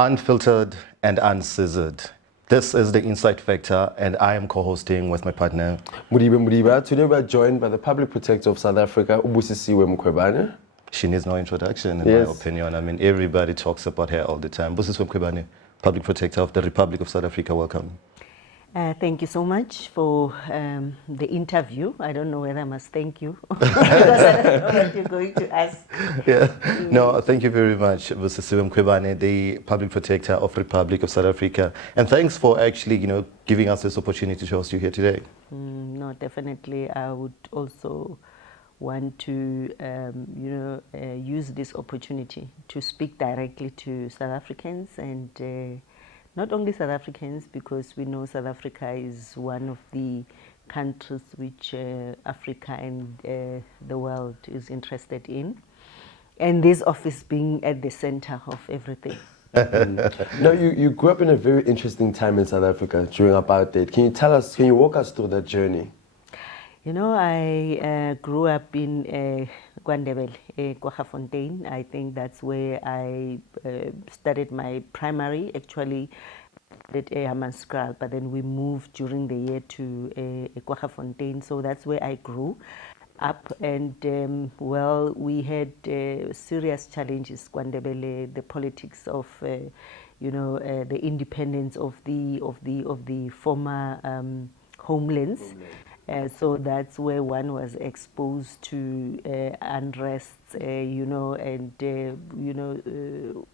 Unfiltered and unscissored. This is the Insight Factor, and I am co-hosting with my partner. Mudiba. Today we are joined by the Public Protector of South Africa, Busisiwe Mkhwebane. She needs no introduction, in my opinion. I mean, everybody talks about her all the time. Busisiwe Mkhwebane, Public Protector of the Republic of South Africa. Welcome. Thank you so much for the interview. I don't know whether I must thank you because I don't know what you're going to ask. Yeah. No, thank you very much, Busisiwe Mkhwebane, the Public Protector of the Republic of South Africa. And thanks for actually, giving us this opportunity to host you here today. No, definitely. I would also want to, use this opportunity to speak directly to South Africans and not only South Africans, because we know South Africa is one of the countries which Africa and the world is interested in. And this office being at the center of everything. Now, you grew up in a very interesting time in South Africa during apartheid. Can you walk us through that journey? I grew up in KwaNdebele, Kwaggafontein. I think that's where I studied my primary, actually at Hammanskraal, but then we moved during the year to Kwaggafontein, so that's where I grew up. And we had serious challenges, KwaNdebele, the politics of the independence of the former homelands. So that's where one was exposed to unrest, and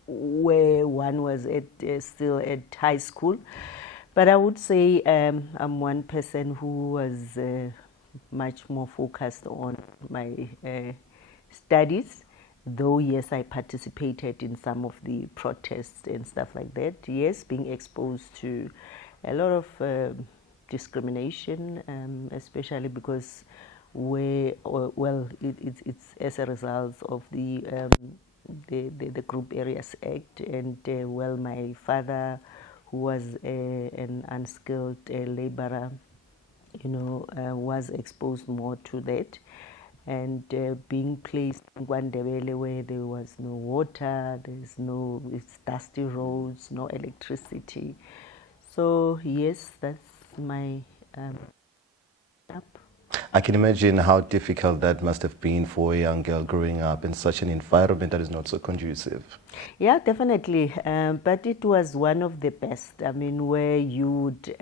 where one was still at high school. But I would say I'm one person who was much more focused on my studies, though yes, I participated in some of the protests and stuff like that. Yes, being exposed to a lot of discrimination, especially because it's as a result of the Group Areas Act, and my father, who was an unskilled laborer, was exposed more to that, and being placed in KwaNdebele where there was no water, it's dusty roads, no electricity. So yes, that's my up. I can imagine how difficult that must have been for a young girl growing up in such an environment that is not so conducive. Yeah, definitely. But it was one of the best. I mean, where you would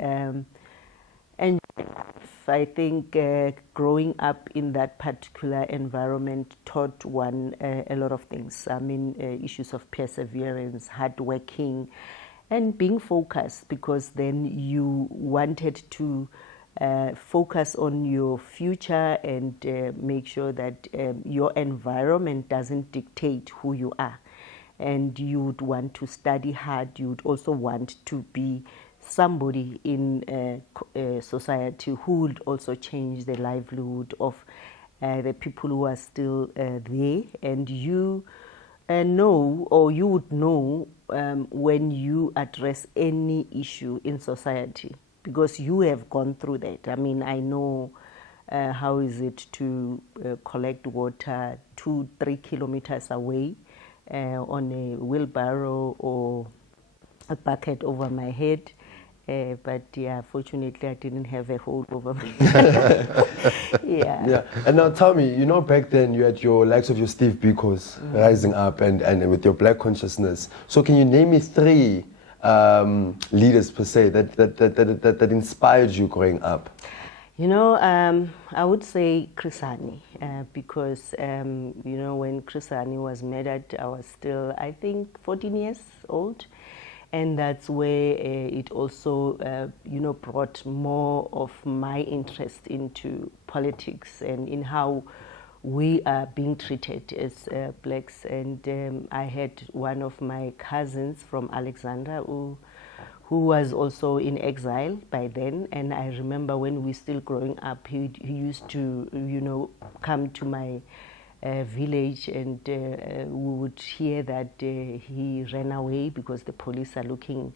enjoy life. I think growing up in that particular environment taught one a lot of things. I mean, issues of perseverance, hard working, and being focused, because then you wanted to focus on your future and make sure that your environment doesn't dictate who you are. And you would want to study hard. You would also want to be somebody in society who would also change the livelihood of the people who are still there. And you you would know when you address any issue in society, because you have gone through that. I mean, I know how is it to collect water 2-3 kilometers away on a wheelbarrow or a bucket over my head. But yeah, fortunately, I didn't have a hole over my head. Yeah. And now tell me, back then you had your likes of your Steve Biko's rising up and with your black consciousness. So can you name me 3 leaders per se that inspired you growing up? I would say Chris Hani, because when Chris Hani was murdered, I was still, I think, 14 years old. And that's where it also, brought more of my interest into politics and in how we are being treated as blacks. And I had one of my cousins from Alexandra who was also in exile by then. And I remember when we were still growing up, he used to, come to my village, and we would hear that he ran away because the police are looking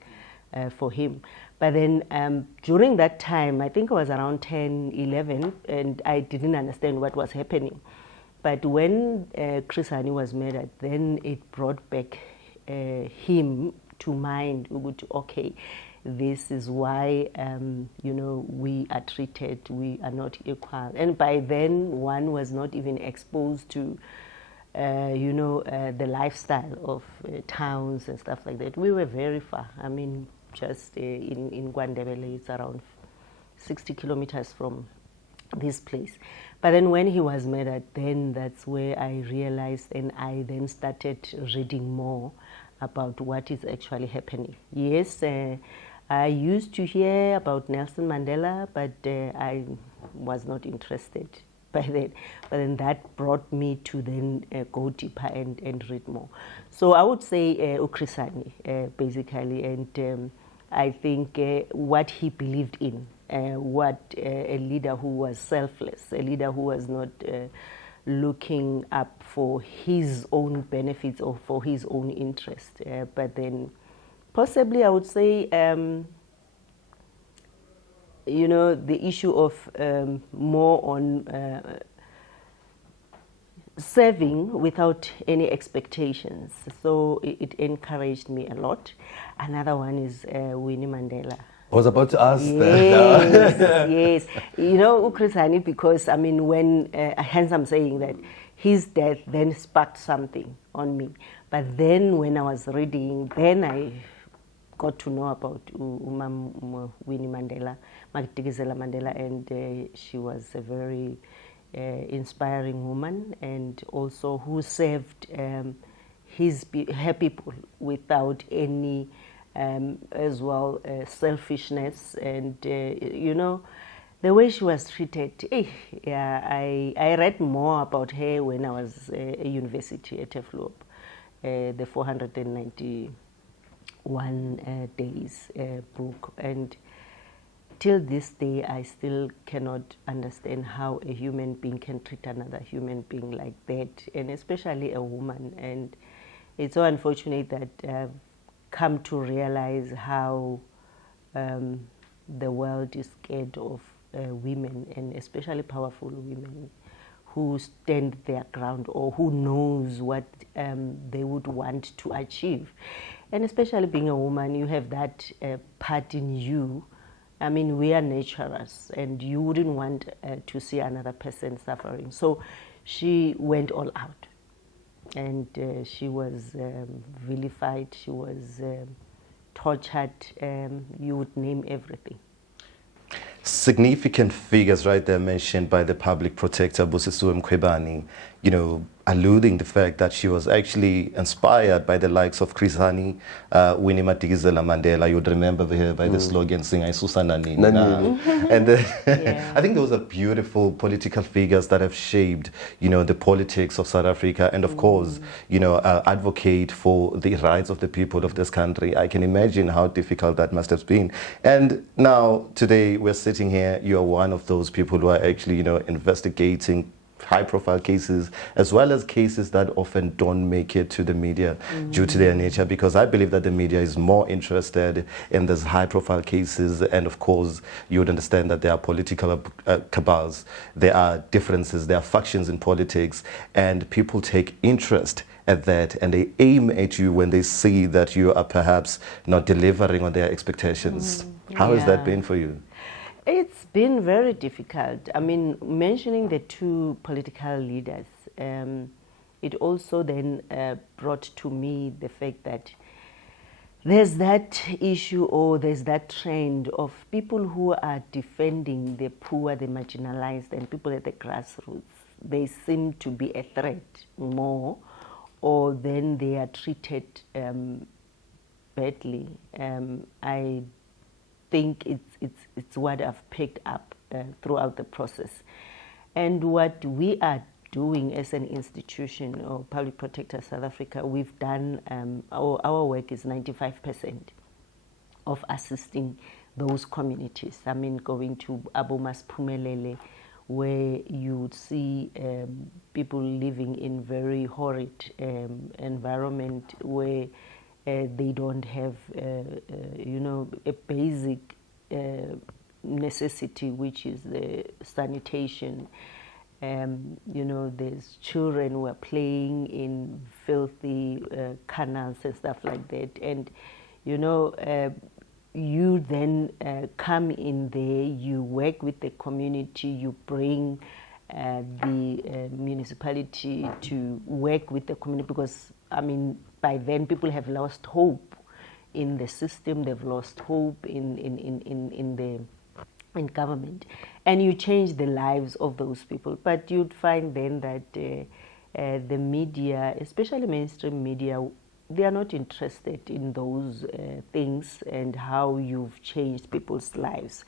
for him. But then during that time, I think I was around 10, 11, and I didn't understand what was happening. But when Chris Hani was murdered, then it brought back him to mind, okay, this is why, we are treated, we are not equal. And by then, one was not even exposed to, the lifestyle of towns and stuff like that. We were very far. I mean, just in Gwandebele, it's around 60 kilometers from this place. But then when he was murdered, then that's where I realized, and I then started reading more about what is actually happening. Yes, I used to hear about Nelson Mandela, but I was not interested by that. But then that brought me to then go deeper and read more. So I would say Ukrisani, basically, and I think what he believed in, what a leader who was selfless, a leader who was not looking up for his own benefits or for his own interest. But then possibly I would say, the issue of more on serving without any expectations. So it encouraged me a lot. Another one is Winnie Mandela. I was about to ask Yes, that. yes. Ukrisani, because, I mean, when, hence I'm saying that his death then sparked something on me. But then when I was reading, then I got to know about Winnie Mandela, Madikizela Mandela, and she was a very inspiring woman, and also who served her people without any as well selfishness, and the way she was treated. I read more about her when I was at university at TEFLOP, the 491 days book, and till this day, I still cannot understand how a human being can treat another human being like that, and especially a woman. And it's so unfortunate that I've come to realize how the world is scared of women, and especially powerful women who stand their ground or who knows what they would want to achieve. And especially being a woman, you have that part in you. I mean, we are naturalists, and you wouldn't want to see another person suffering. So she went all out, and she was vilified, she was tortured, you would name everything. Significant figures right there mentioned by the public protector, Busisiwe Mkhwebane, alluding the fact that she was actually inspired by the likes of Chris Hani, Winnie Madikizela Mandela. You'd remember her by the slogan, "Singa isusa nanini." And Yeah. I think those are beautiful political figures that have shaped, the politics of South Africa, and of course, advocate for the rights of the people of this country. I can imagine how difficult that must have been. And now, today, we're sitting here, you are one of those people who are actually, investigating high-profile cases, as well as cases that often don't make it to the media due to their nature, because I believe that the media is more interested in these high-profile cases, and of course, you would understand that there are political cabals, there are differences, there are factions in politics, and people take interest at that, and they aim at you when they see that you are perhaps not delivering on their expectations. How has that been for you? It's been very difficult. I mean, mentioning the two political leaders, it also then brought to me the fact that there's that issue, or there's that trend of people who are defending the poor, the marginalized, and people at the grassroots. They seem to be a threat more, or then they are treated badly. I think it's what I've picked up throughout the process. And what we are doing as an institution, or Public Protector South Africa, we've done, our work is 95% of assisting those communities. I mean, going to Abomas Pumelele, where you would see people living in very horrid environment, where they don't have, a basic necessity, which is the sanitation. There's children who are playing in filthy canals and stuff like that. And You then come in there, you work with the community, you bring the municipality to work with the community, because, I mean, by then people have lost hope in the system, they've lost hope in government, and you change the lives of those people. But you'd find then that the media, especially mainstream media, they are not interested in those things and how you've changed people's lives.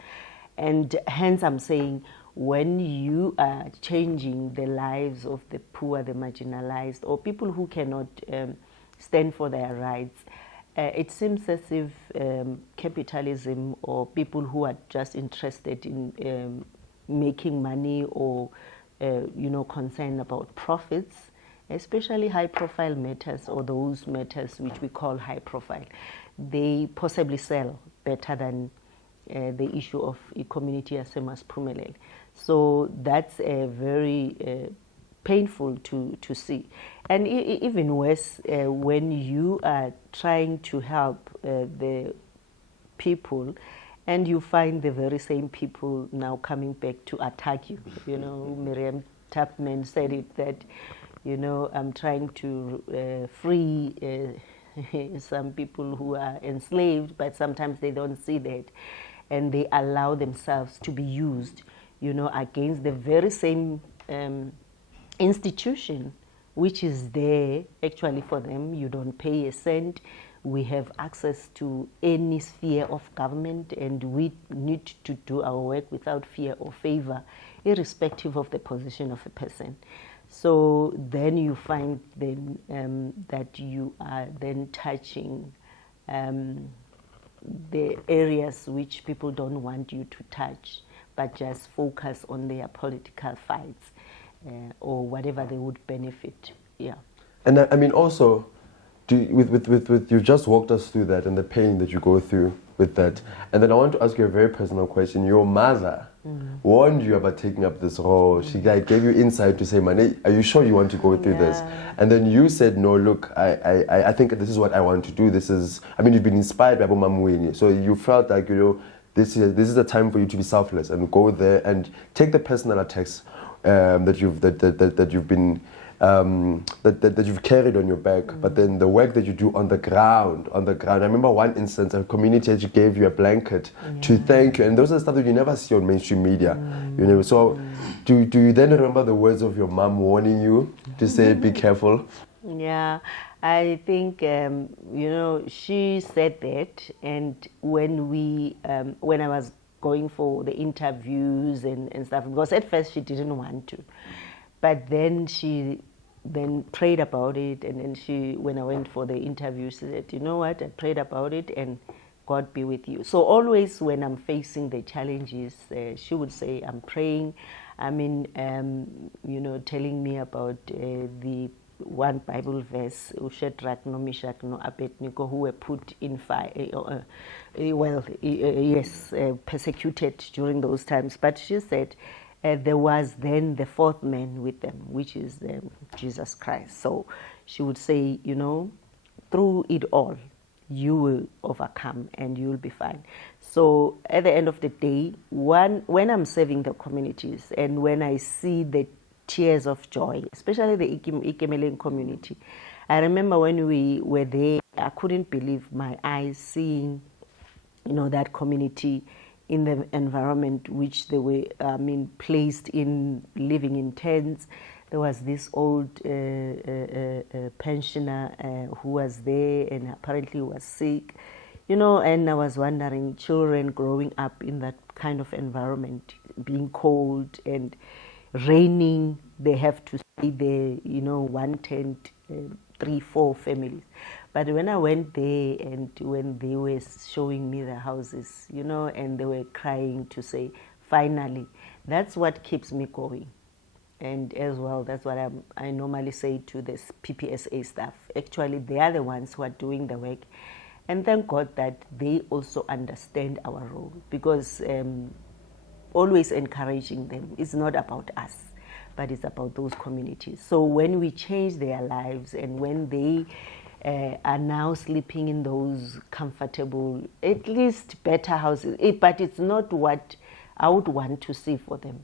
And hence I'm saying, when you are changing the lives of the poor, the marginalized, or people who cannot stand for their rights, it seems as if capitalism, or people who are just interested in making money, or concerned about profits, especially high-profile matters, or those matters which we call high-profile, they possibly sell better than the issue of community yaseMas Phumelele. So that's very painful to see. And even worse, when you are trying to help the people, and you find the very same people now coming back to attack you. Miriam Tapman said it, that I'm trying to free some people who are enslaved, but sometimes they don't see that, and they allow themselves to be used, against the very same institution which is there actually for them. You don't pay a cent. We have access to any sphere of government, and we need to do our work without fear or favor, irrespective of the position of a person. So then you find then that you are then touching the areas which people don't want you to touch, but just focus on their political fights or whatever they would benefit. Yeah. And I mean, also, you've just walked us through that and the pain that you go through with that. And then I want to ask you a very personal question. Your mother warned you about taking up this role. She gave you insight to say, "Man, are you sure you want to go through this?" And then you said, "No, look, I think this is what I want to do. This is, I mean, you've been inspired by Bomamweni. So you felt like, this is a time for you to be selfless and go there and take the personal attacks that you've carried on your back, but then the work that you do on the ground. I remember one instance, a community actually gave you a blanket to thank you, and those are stuff that you never see on mainstream media. So do you then remember the words of your mom warning you to say, be careful? Yeah, I think she said that, and when I was going for the interviews and stuff, because at first she didn't want to, but then she prayed about it, and then when I went for the interview, she said, "You know what, I prayed about it, and God be with you." So always when I'm facing the challenges, she would say, "I'm praying." I mean, telling me about the one Bible verse, Shadrach, Meshach, Abednego, who were put in fire, persecuted during those times. But she said, there was then the fourth man with them, which is Jesus Christ. So she would say, through it all, you will overcome and you will be fine. So at the end of the day, when I'm serving the communities and when I see the tears of joy, especially the Ikemeleng community, I remember when we were there, I couldn't believe my eyes seeing, that community in the environment which they were, placed in, living in tents. There was this old pensioner who was there and apparently was sick, and I was wondering, children growing up in that kind of environment, being cold and raining, they have to stay there, one tent, 3-4 families. But when I went there and when they were showing me the houses, and they were crying to say, finally, that's what keeps me going. And as well, that's what I normally say to this PPSA staff. Actually, they are the ones who are doing the work. And thank God that they also understand our role, because always encouraging them, it's not about us, but it's about those communities. So when we change their lives and when they are now sleeping in those comfortable, at least better houses. But it's not what I would want to see for them.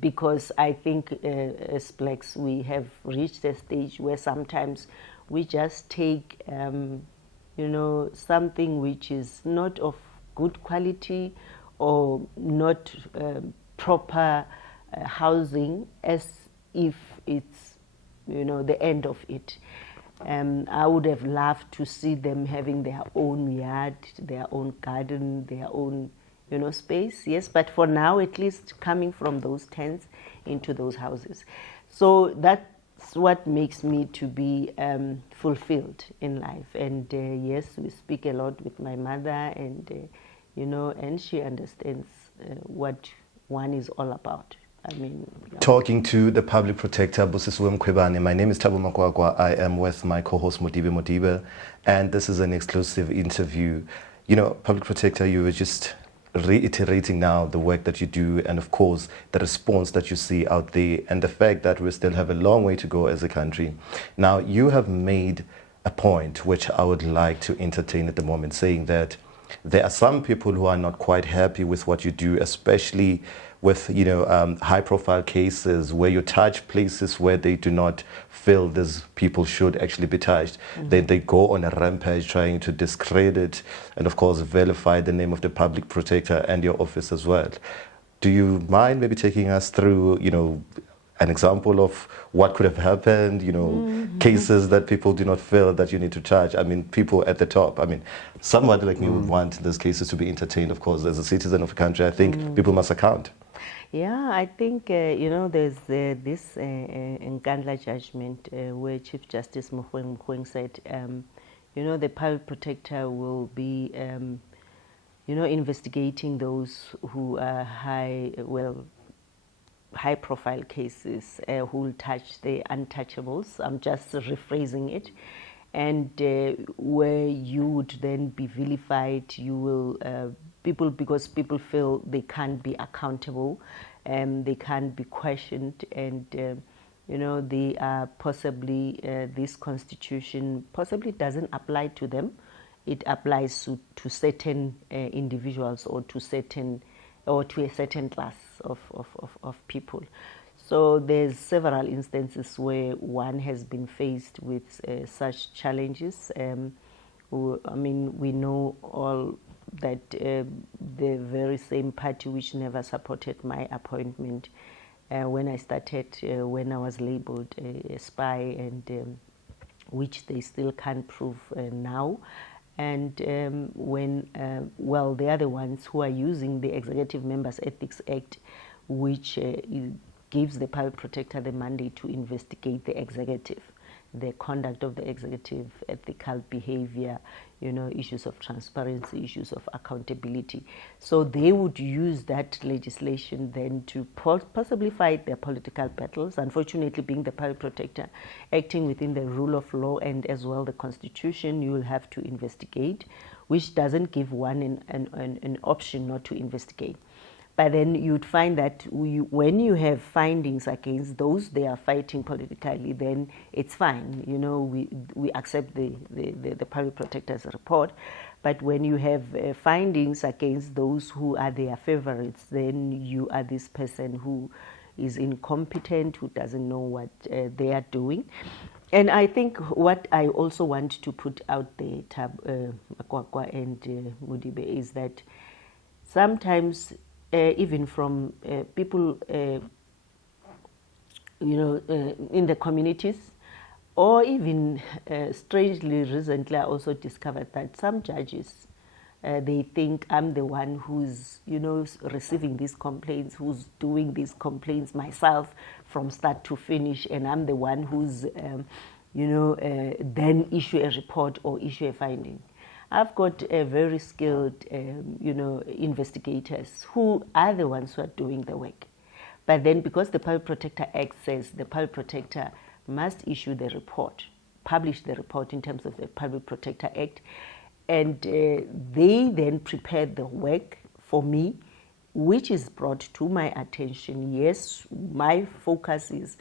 Because I think as blacks, we have reached a stage where sometimes we just take, something which is not of good quality or not proper housing as if it's, the end of it. I would have loved to see them having their own yard, their own garden, their own space, yes, but for now, at least coming from those tents into those houses. So that's what makes me to be fulfilled in life. And yes, we speak a lot with my mother, and and she understands what one is all about. I mean, Talking to the public protector, Busisiwe Mkhwebane. My name is Thabo Makwakwa. I am with my co-host Modibe, and this is an exclusive interview. Public protector, you were just reiterating now the work that you do, and of course the response that you see out there, and the fact that we still have a long way to go as a country. Now, you have made a point which I would like to entertain at the moment, saying that there are some people who are not quite happy with what you do, especially with high-profile cases where you touch places where they do not feel these people should actually be touched. Mm-hmm. They go on a rampage trying to discredit and, of course, vilify the name of the public protector and your office as well. Do you mind maybe taking us through, an example of what could have happened, mm-hmm. cases that people do not feel that you need to charge? I mean, people at the top. I mean, somebody like me would want those cases to be entertained, of course. As a citizen of a country, I think people must account. Yeah, I think, there's this Nkandla judgment where Chief Justice Mkhwebane said, the public protector will be, investigating those who are high-profile cases who will touch the untouchables. I'm just rephrasing it. And where you would then be vilified, you will because people feel they can't be accountable, they can't be questioned, and they are possibly this constitution possibly doesn't apply to them. It applies to certain individuals or to a certain class of people. So there's several instances where one has been faced with such challenges. We know all that the very same party which never supported my appointment when I started, when I was labeled a spy, and which they still can't prove now. And they are the ones who are using the Executive Members Ethics Act, which gives the public protector the mandate to investigate the executive, the conduct of the executive, ethical behavior, issues of transparency, issues of accountability. So they would use that legislation then to possibly fight their political battles. Unfortunately, being the public protector, acting within the rule of law and as well the Constitution, you will have to investigate, which doesn't give one an option not to investigate. But then you'd find that when you have findings against those they are fighting politically, then it's fine. We accept the public protector's report. But when you have findings against those who are their favorites, then you are this person who is incompetent, who doesn't know what they are doing. And I think what I also want to put out there, Makwakwa and Modibe, is that sometimes even from people, in the communities, or even strangely recently, I also discovered that some judges, they think I'm the one who's, receiving these complaints, who's doing these complaints myself from start to finish, and I'm the one who's, then issue a report or issue a finding. I've got very skilled, investigators who are the ones who are doing the work. But then because the Public Protector Act says the Public Protector must issue the report, publish the report in terms of the Public Protector Act, and they then prepare the work for me, which is brought to my attention. Yes, my focus is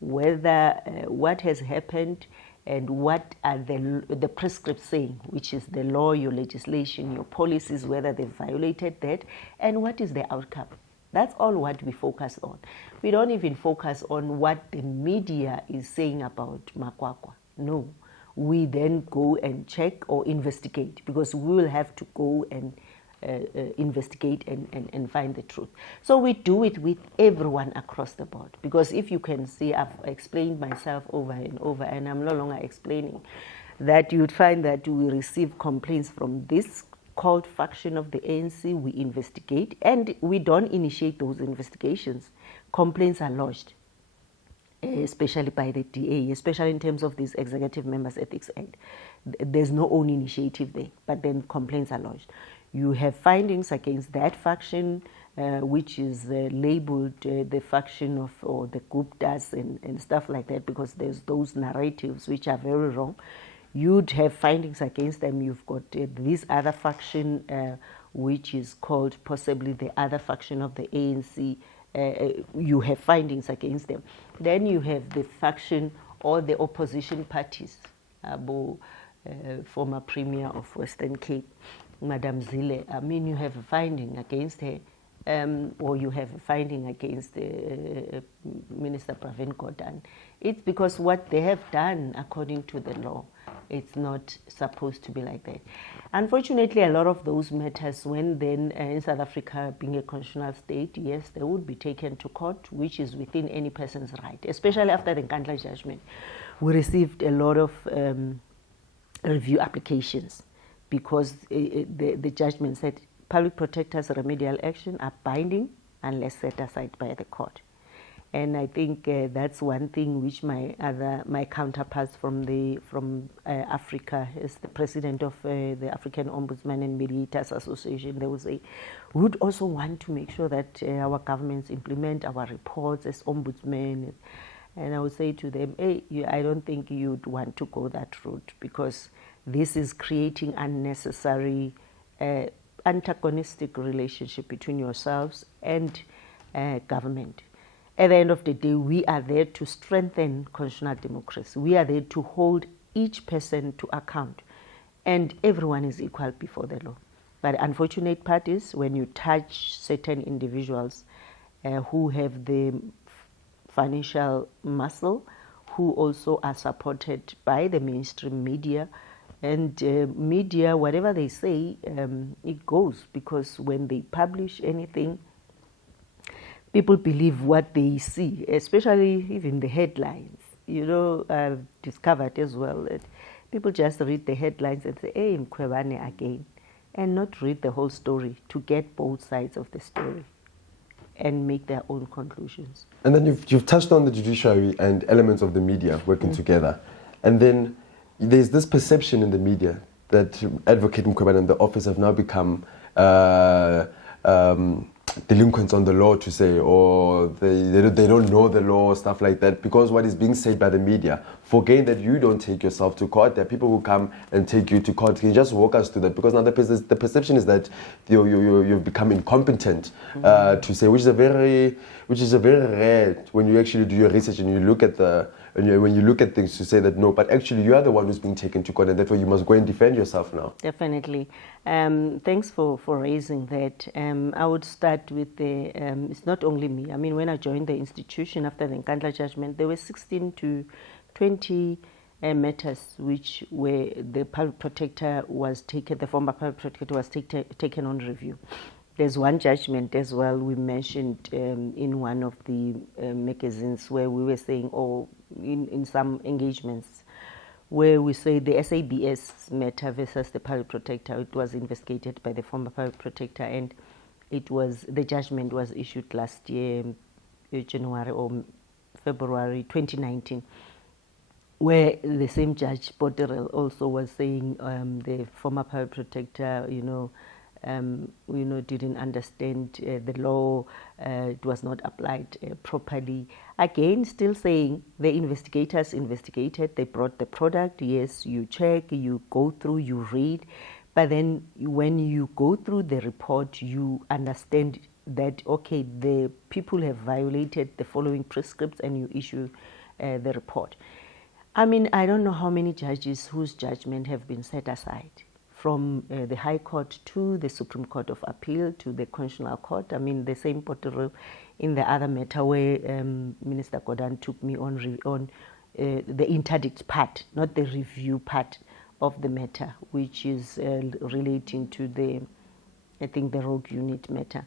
whether what has happened and what are the prescripts saying, which is the law, your legislation, your policies, whether they violated that, and what is the outcome. That's all what we focus on. We don't even focus on what the media is saying about Makwakwa. No. We then go and check or investigate, because we will have to go and investigate and find the truth. So we do it with everyone across the board, because if you can see, I've explained myself over and over, and I'm no longer explaining, that you would find that we receive complaints from this called faction of the ANC, we investigate, and we don't initiate those investigations. Complaints are lodged, especially by the DA, especially in terms of these Executive Members Ethics Act. There's no own initiative there, but then complaints are lodged. You have findings against that faction, which is labeled the faction of, or the Guptas and stuff like that, because there's those narratives which are very wrong. You'd have findings against them. You've got this other faction, which is called possibly the other faction of the ANC. You have findings against them. Then you have the faction or the opposition parties, former Premier of Western Cape, Madam Zille. I mean, you have a finding against her, or you have a finding against Minister Pravin Gordhan. It's because what they have done according to the law, it's not supposed to be like that. Unfortunately, a lot of those matters, when then in South Africa being a constitutional state, yes, they would be taken to court, which is within any person's right, especially after the Nkandla judgment. We received a lot of review applications, because the judgment said public protectors' remedial action are binding unless set aside by the court. And I think that's one thing which my counterparts from Africa, as the president of the African Ombudsman and Mediators Association, they will say, we would also want to make sure that our governments implement our reports as ombudsmen. And I would say to them, hey, I don't think you'd want to go that route, because this is creating unnecessary antagonistic relationship between yourselves and government. At the end of the day, we are there to strengthen constitutional democracy. We are there to hold each person to account, and everyone is equal before the law. But unfortunate part is when you touch certain individuals who have the financial muscle, who also are supported by the mainstream media, and media, whatever they say, it goes, because when they publish anything, people believe what they see, especially even the headlines. You know, I've discovered as well that people just read the headlines and say, hey, Mkhwebane again, and not read the whole story to get both sides of the story and make their own conclusions. And then you've touched on the judiciary and elements of the media working together. And then there's this perception in the media that Advocate Mkhwebane and the office have now become delinquents on the law, to say, or they don't know the law, stuff like that, because what is being said by the media, forgetting that you don't take yourself to court, there are people who come and take you to court. Can you just walk us through that? Because now the perception is that you've become incompetent, to say, which is a very rare, when you actually do your research and you look at when you look at things, to say that no, but actually you are the one who's being taken to court, and therefore you must go and defend yourself now. Definitely. Thanks for raising that. I would start with it's not only me. I mean, when I joined the institution after the Nkandla judgment, there were 16 to 20 matters which were the public protector was taken, the former public protector was taken on review. There's one judgment as well we mentioned in one of the magazines, where we were saying, in some engagements, where we say the SABS matter versus the public protector, it was investigated by the former public protector, and the judgment was issued last year, January or February 2019, where the same Judge Potterell also was saying the former public protector, didn't understand the law, it was not applied properly. Again, still saying the investigators investigated, they brought the product, yes, you check, you go through, you read, but then when you go through the report, you understand that, okay, the people have violated the following prescripts, and you issue the report. I mean, I don't know how many judges whose judgment have been set aside, from the High Court to the Supreme Court of Appeal to the Constitutional Court. I mean, the same pottery in the other matter where Minister Gordhan took me on the interdict part, not the review part of the matter, which is relating to the, I think, the rogue unit matter.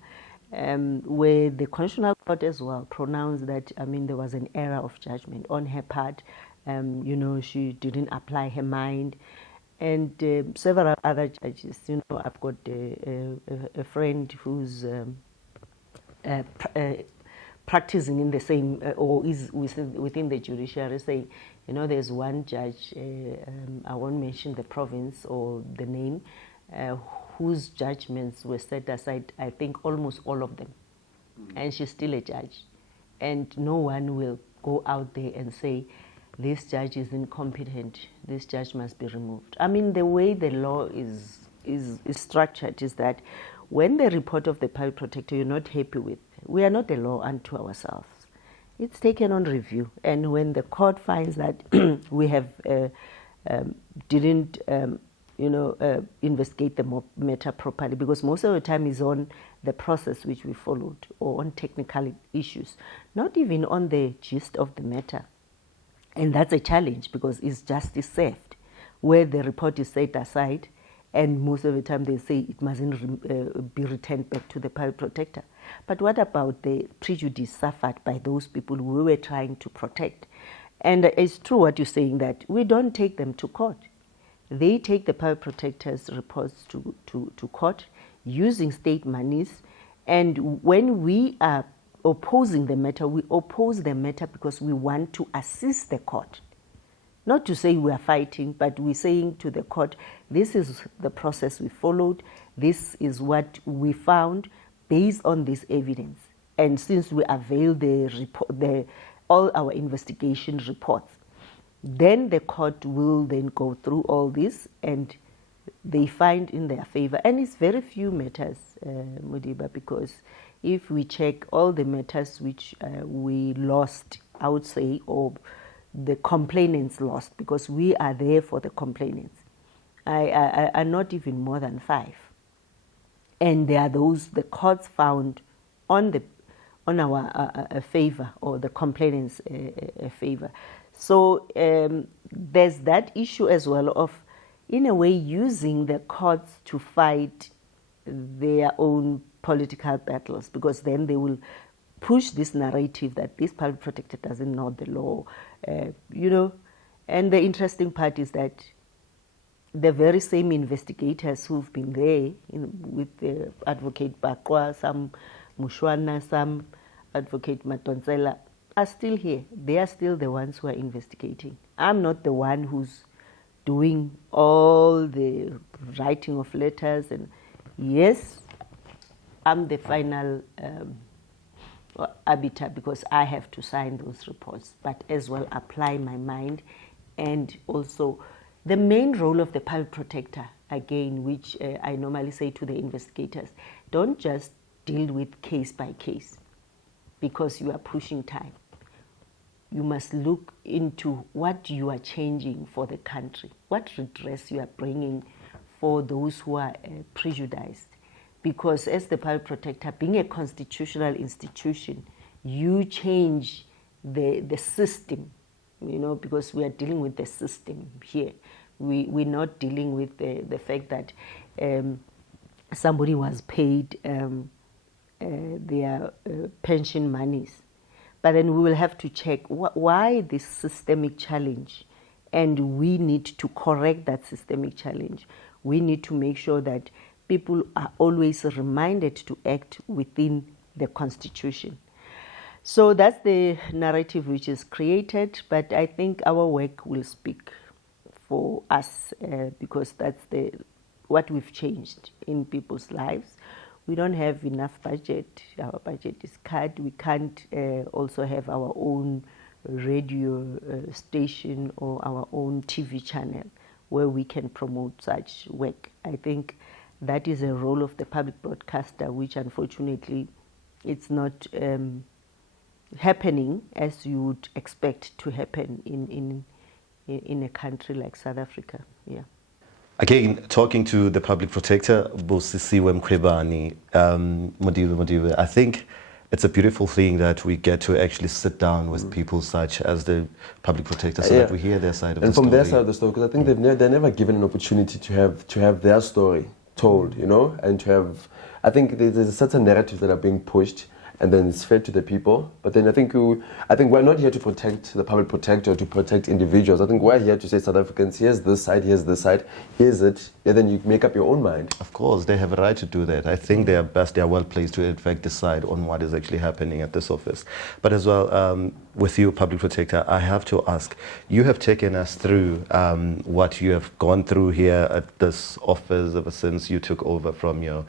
Where the Constitutional Court as well pronounced that, I mean, there was an error of judgment on her part. You know, she didn't apply her mind. And several other judges, you know, I've got a friend who's practicing in the same, or is within the judiciary, saying, you know, there's one judge, I won't mention the province or the name, whose judgments were set aside, I think almost all of them. And she's still a judge. And no one will go out there and say, this judge is incompetent, this judge must be removed. I mean, the way the law is structured is that when the report of the public protector you're not happy with, we are not a law unto ourselves. It's taken on review. And when the court finds that we have didn't investigate the matter properly, because most of the time is on the process which we followed or on technical issues, not even on the gist of the matter. And that's a challenge because it's justice served, where the report is set aside and most of the time they say it mustn't be returned back to the public protector. But what about the prejudice suffered by those people we were trying to protect? And it's true what you're saying, that we don't take them to court. They take the public protector's reports to court using state monies. And when we are opposing the matter, we oppose the matter because we want to assist the court. Not to say we are fighting, but we're saying to the court, this is the process we followed, this is what we found based on this evidence. And since we avail all our investigation reports, then the court will then go through all this and they find in their favor. And it's very few matters, Mudiba, because if we check all the matters which we lost, I would say, or the complainants lost, because we are there for the complainants, are not even more than 5. And there are those the courts found on our favor, or the complainants' favor. So there's that issue as well of, in a way, using the courts to fight their own political battles, because then they will push this narrative that this public protector doesn't know the law, And the interesting part is that the very same investigators who've been there with the Advocate Bakwa, some Mushwana, some Advocate Matonsela, are still here. They are still the ones who are investigating. I'm not the one who's doing all the writing of letters, and yes, I'm the final arbiter because I have to sign those reports, but as well apply my mind. And also the main role of the public protector, again, which I normally say to the investigators, don't just deal with case by case because you are pushing time. You must look into what you are changing for the country, what redress you are bringing for those who are prejudiced. Because as the public protector, being a constitutional institution, you change the system, because we are dealing with the system here. We're not dealing with the fact that somebody was paid their pension monies. But then we will have to check why this systemic challenge, and we need to correct that systemic challenge. We need to make sure that people are always reminded to act within the Constitution. So that's the narrative which is created, but I think our work will speak for us because that's what we've changed in people's lives. We don't have enough budget. Our budget is cut. We can't also have our own radio station or our own TV channel where we can promote such work. I think that is a role of the public broadcaster, which unfortunately it's not happening as you would expect to happen in a country like South Africa. Yeah. Again, talking to the public protector, Busisiwe Mkhwebane, Modiwe, I think it's a beautiful thing that we get to actually sit down with people such as the public protector so that we hear their side of the and story. from their side of the story, because I think they're never given an opportunity to have their story told, you know, and to have, I think there's certain narratives that are being pushed, and then it's fed to the people. But then I think we're not here to protect the public protector, to protect individuals. I think we're here to say, South Africans, here's this side, here's it, and then you make up your own mind. Of course, they have a right to do that. I think they are well placed to in fact decide on what is actually happening at this office. But as well, with you, public protector, I have to ask, you have taken us through what you have gone through here at this office ever since you took over from your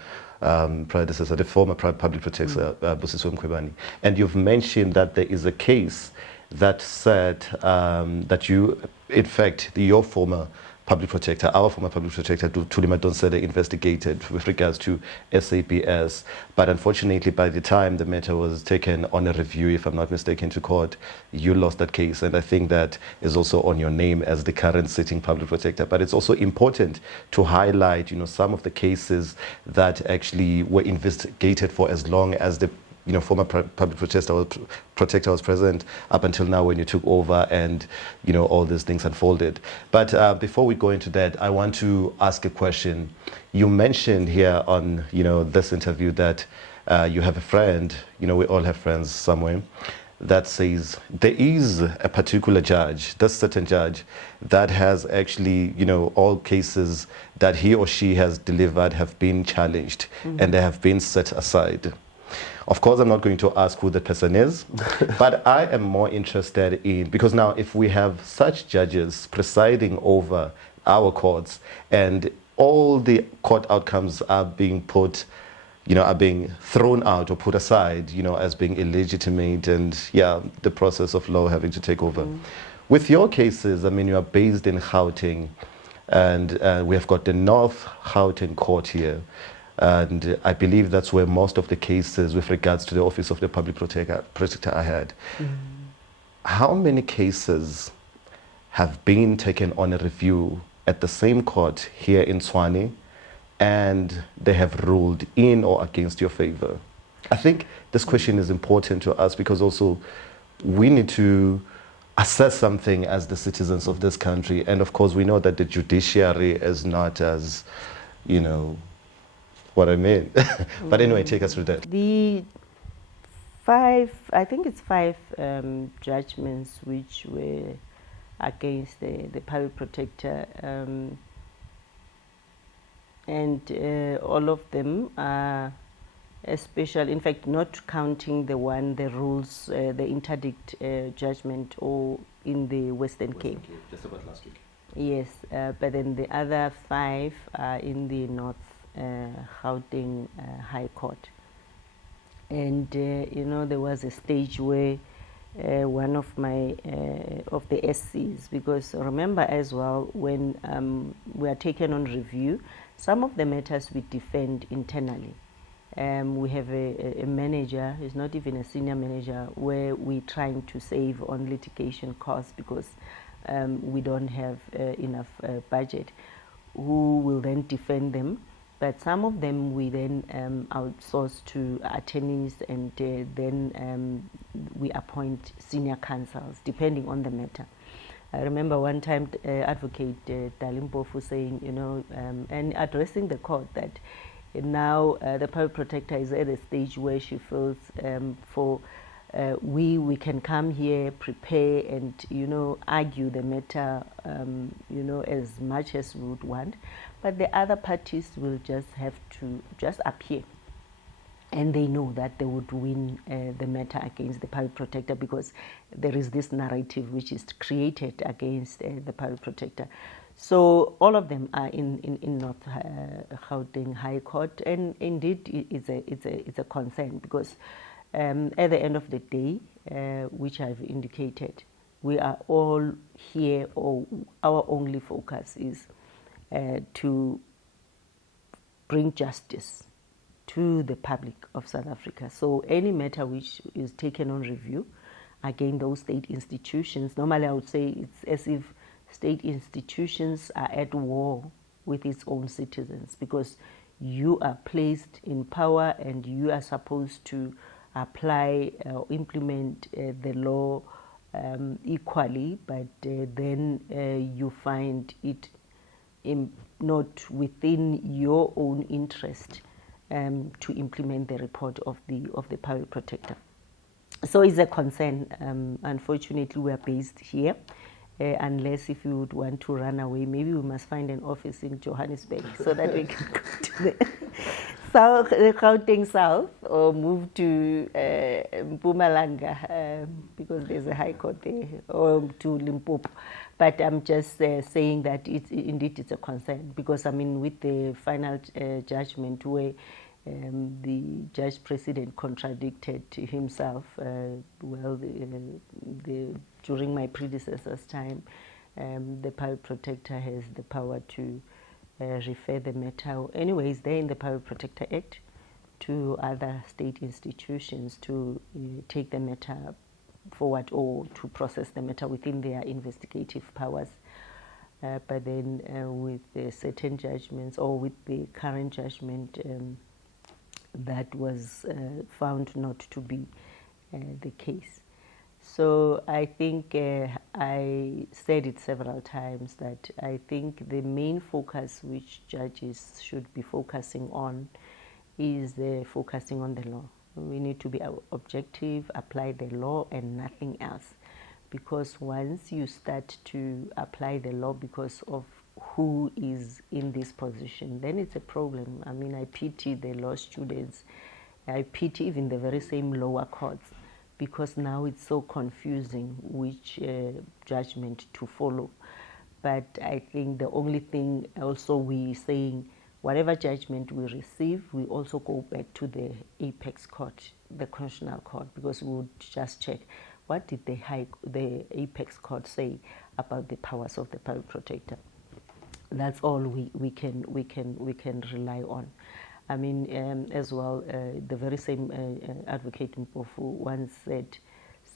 predecessor, the former public protector, Busisiwe Mkhwebane. And you've mentioned that there is a case that said that you, in fact, your former public protector, our former public protector, Thuli Madonsela, investigated with regards to SAPS. But unfortunately, by the time the matter was taken on a review, if I'm not mistaken, to court, you lost that case. And I think that is also on your name as the current sitting public protector. But it's also important to highlight, you know, some of the cases that actually were investigated for as long as the former public protector was present up until now when you took over, and all these things unfolded. But before we go into that, I want to ask a question. You mentioned here on this interview that you have a friend. We all have friends somewhere. That says there is a particular judge, this certain judge, that has actually, all cases that he or she has delivered have been challenged and they have been set aside. Of course, I'm not going to ask who the person is, but I am more interested in, because now if we have such judges presiding over our courts and all the court outcomes are being put, are being thrown out or put aside, as being illegitimate, and the process of law having to take over. With your cases, you are based in Gauteng, and we have got the North Gauteng court here. And I believe that's where most of the cases with regards to the Office of the Public Protector are had. How many cases have been taken on a review at the same court here in Tshwane, and they have ruled in or against your favor? I think this question is important to us because also we need to assess something as the citizens of this country. And of course, we know that the judiciary is not as, what I mean. But anyway, take us through that. The five judgments which were against the public protector, and all of them are special, in fact, not counting the rules, the interdict judgment or in the Western Cape. Just about last week. Yes, but then the other 5 are in the North Gauteng High Court. And there was a stage where one of my of the SCs, because remember as well, when we are taken on review, some of the matters we defend internally. We have a manager, he's not even a senior manager, where we're trying to save on litigation costs because we don't have enough budget, who will then defend them. But some of them we then outsource to attorneys, and then we appoint senior counsels depending on the matter. I remember one time Advocate Dalimpofu saying, and addressing the court, that now the public protector is at a stage where she feels we can come here, prepare, and argue the matter as much as we would want, but the other parties will just have to just appear, and they know that they would win the matter against the public protector because there is this narrative which is created against the public protector. So all of them are in North Gauteng High Court, and indeed it's a concern because at the end of the day, which I've indicated, we are all here, or our only focus is to bring justice to the public of South Africa. So any matter which is taken on review against those state institutions, normally I would say it's as if state institutions are at war with its own citizens, because you are placed in power and you are supposed to apply or implement the law equally, but then you find it not within your own interest to implement the report of the public protector. So it's a concern. Unfortunately, we are based here. Unless if you would want to run away, maybe we must find an office in Johannesburg so that we can go to the Gauteng South, or move to Mpumalanga because there's a high court there, or to Limpopo. But I'm just saying that indeed it's a concern, because I mean, with the final judgment where the judge president contradicted himself, during my predecessor's time, the public protector has the power to refer the matter, anyways, they're in the Public Protector Act, to other state institutions to take the matter forward or to process the matter within their investigative powers. But then with certain judgments, or with the current judgment, that was found not to be the case. So I think I said it several times that I think the main focus which judges should be focusing on is focusing on the law. We need to be objective, apply the law and nothing else. Because once you start to apply the law because of who is in this position, then it's a problem. I mean, I pity the law students. I pity even the very same lower courts, because now it's so confusing which judgment to follow. But I think the only thing also we saying, whatever judgment we receive, we also go back to the apex court, the constitutional court, because we would just check what did the apex court say about the powers of the public protector. That's all we can rely on. I mean, as well, the very same advocate Mpofu once said,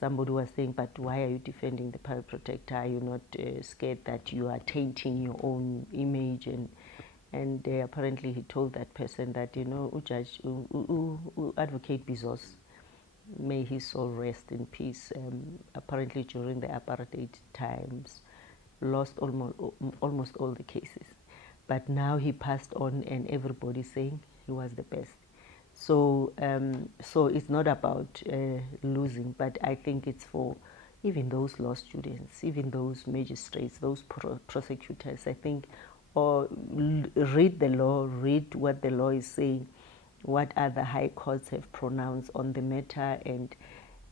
somebody was saying, but why are you defending the public protector? Are you not scared that you are tainting your own image? And apparently he told that person that, you know, Judge, Advocate Bezos, may his soul rest in peace, apparently during the apartheid times, lost almost all the cases. But now he passed on and everybody's saying he was the best. So so it's not about losing, but I think it's for even those law students, even those magistrates, those prosecutors, I think, or read the law, read what the law is saying, what other high courts have pronounced on the matter, and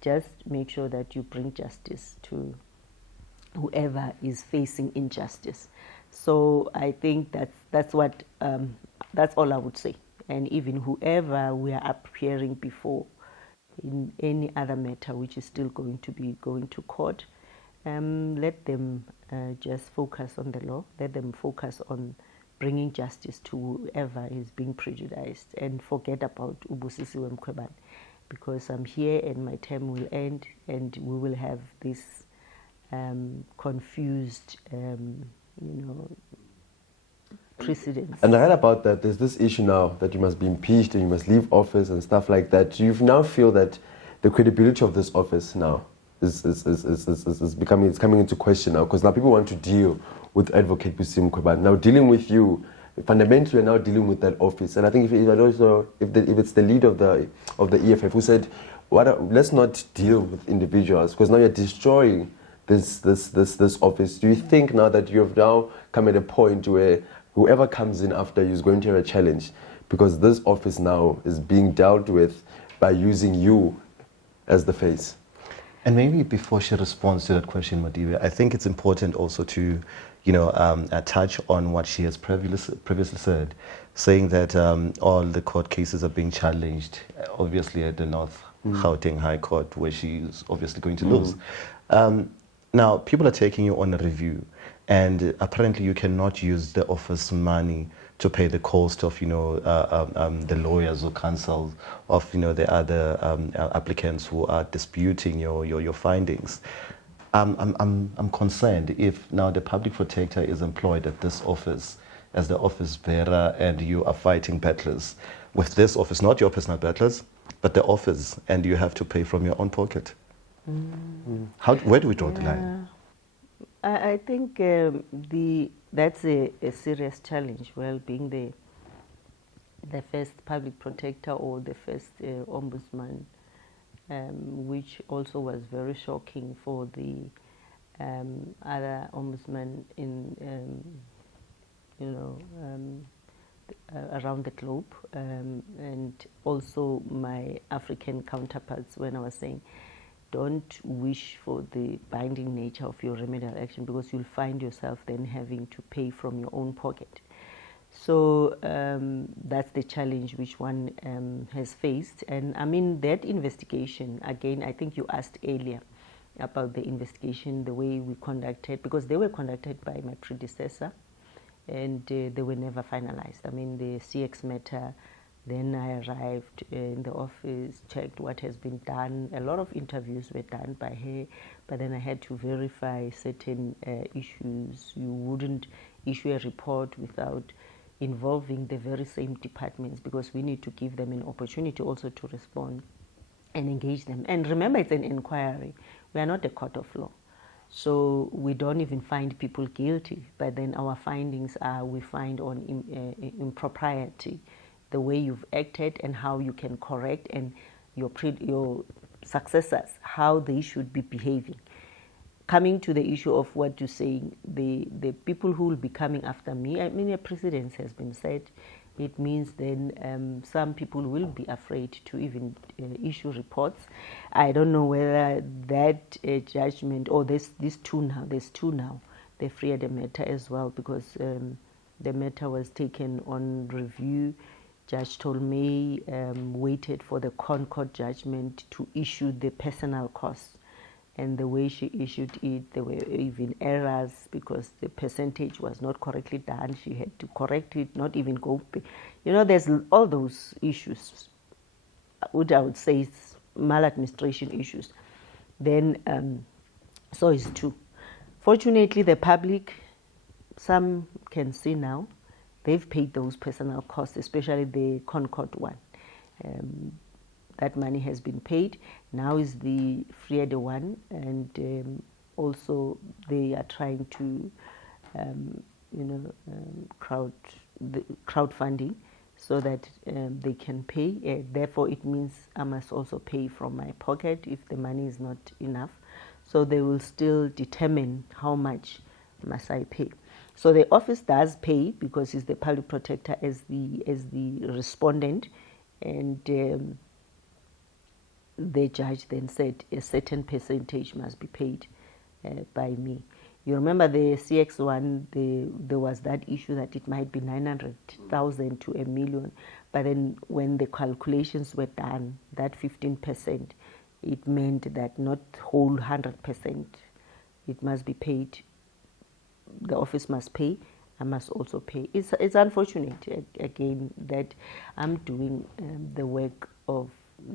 just make sure that you bring justice to whoever is facing injustice. So I think that's all I would say. And even whoever we are appearing before in any other matter which is still going to be going to court, let them just focus on the law. Let them focus on bringing justice to whoever is being prejudiced, and forget about Busisiwe Mkhwebane, because I'm here and my term will end, and we will have this confused, precedents. And I read about that. There's this issue now that you must be impeached and you must leave office and stuff like that. You now feel that the credibility of this office now is coming into question now, because now people want to deal with Advocate Busisiwe Mkhwebane. Now dealing with you, fundamentally, we're now dealing with that office. And I think if it's the lead of the EFF who said, let's not deal with individuals, because now you're destroying this office. Do you think now that you have now come at a point where whoever comes in after you is going to have a challenge, because this office now is being dealt with by using you as the face? And maybe before she responds to that question, Madiwe, I think it's important also to, touch on what she has previously said, saying that all the court cases are being challenged, obviously at the North Gauteng High Court, where she's obviously going to lose. Now, people are taking you on a review, and apparently you cannot use the office money to pay the cost of, the lawyers or counsel of, the other applicants who are disputing your findings. I'm concerned if now the public protector is employed at this office as the office bearer and you are fighting battles with this office, not your personal battles, but the office, and you have to pay from your own pocket. Where do we draw the line? I think that's a serious challenge. Well, being the first public protector or the first ombudsman, which also was very shocking for the other ombudsman in around the globe, and also my African counterparts when I was saying, don't wish for the binding nature of your remedial action, because you'll find yourself then having to pay from your own pocket. So that's the challenge which one has faced. And I mean, that investigation, again, I think you asked earlier about the investigation, the way we conducted, because they were conducted by my predecessor, and they were never finalized. I mean, the CX matter, then I arrived in the office, checked what has been done. A lot of interviews were done by her, but then I had to verify certain issues. You wouldn't issue a report without involving the very same departments, because we need to give them an opportunity also to respond and engage them. And remember, it's an inquiry. We are not a court of law. So we don't even find people guilty, but then our findings are, we find on impropriety, the way you've acted and how you can correct, and your successors, how they should be behaving. Coming to the issue of what you're saying, the people who will be coming after me, I mean, a precedent has been set. It means then some people will be afraid to even issue reports. I don't know whether that judgment, or there's two now, they freed the matter as well, because the matter was taken on review. Judge Tolmay waited for the Concord judgment to issue the personal costs. And the way she issued it, there were even errors because the percentage was not correctly done. She had to correct it, not even go pay. You know, there's all those issues, which I would say is maladministration issues. Then, so is two. Fortunately, the public, some can see now, they've paid those personal costs, especially the Concord one. That money has been paid. Now is the Friede one, and also they are trying to, crowdfunding, so that they can pay. Therefore, it means I must also pay from my pocket if the money is not enough. So they will still determine how much must I pay. So the office does pay, because he's the public protector as the respondent, and the judge then said a certain percentage must be paid by me. You remember the CX one, there was that issue that it might be 900,000 to $1 million, but then when the calculations were done, that 15%, it meant that not whole 100%, it must be paid. The office must pay, I must also pay. It's unfortunate, again, that I'm doing the work of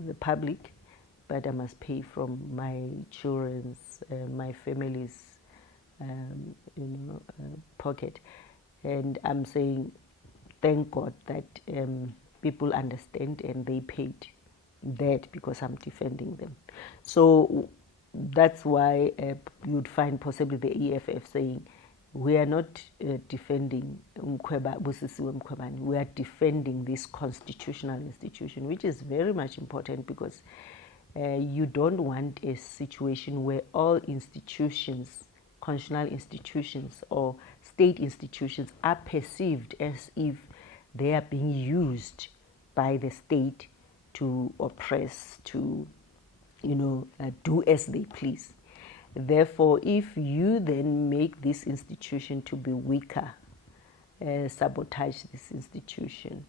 the public, but I must pay from my children's, my family's, pocket. And I'm saying, thank God that people understand and they paid that, because I'm defending them. So that's why you'd find possibly the EFF saying, we are not defending Busisiwe Mkhwebane. We are defending this constitutional institution, which is very much important, because you don't want a situation where all institutions, constitutional institutions or state institutions, are perceived as if they are being used by the state to oppress, to do as they please. Therefore, if you then make this institution to be weaker, sabotage this institution,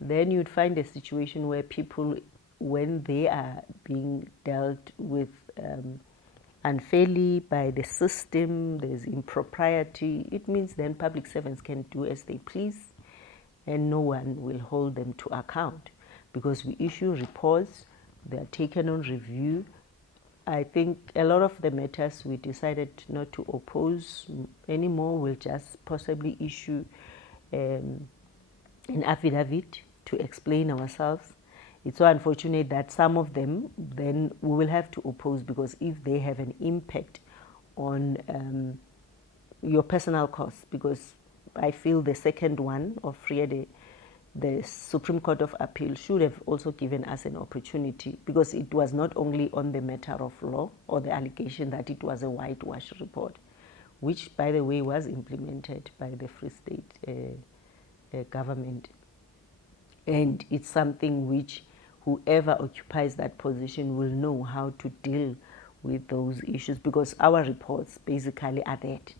then you'd find a situation where people, when they are being dealt with unfairly by the system, there's impropriety, it means then public servants can do as they please, and no one will hold them to account, because we issue reports, they are taken on review, I think a lot of the matters we decided not to oppose anymore. We'll just possibly issue an affidavit to explain ourselves. It's so unfortunate that some of them then we will have to oppose, because if they have an impact on your personal costs, because I feel the second one of Friede, the Supreme Court of Appeal should have also given us an opportunity, because it was not only on the matter of law or the allegation that it was a whitewash report, which, by the way, was implemented by the Free State government. And it's something which whoever occupies that position will know how to deal with those issues, because our reports basically are that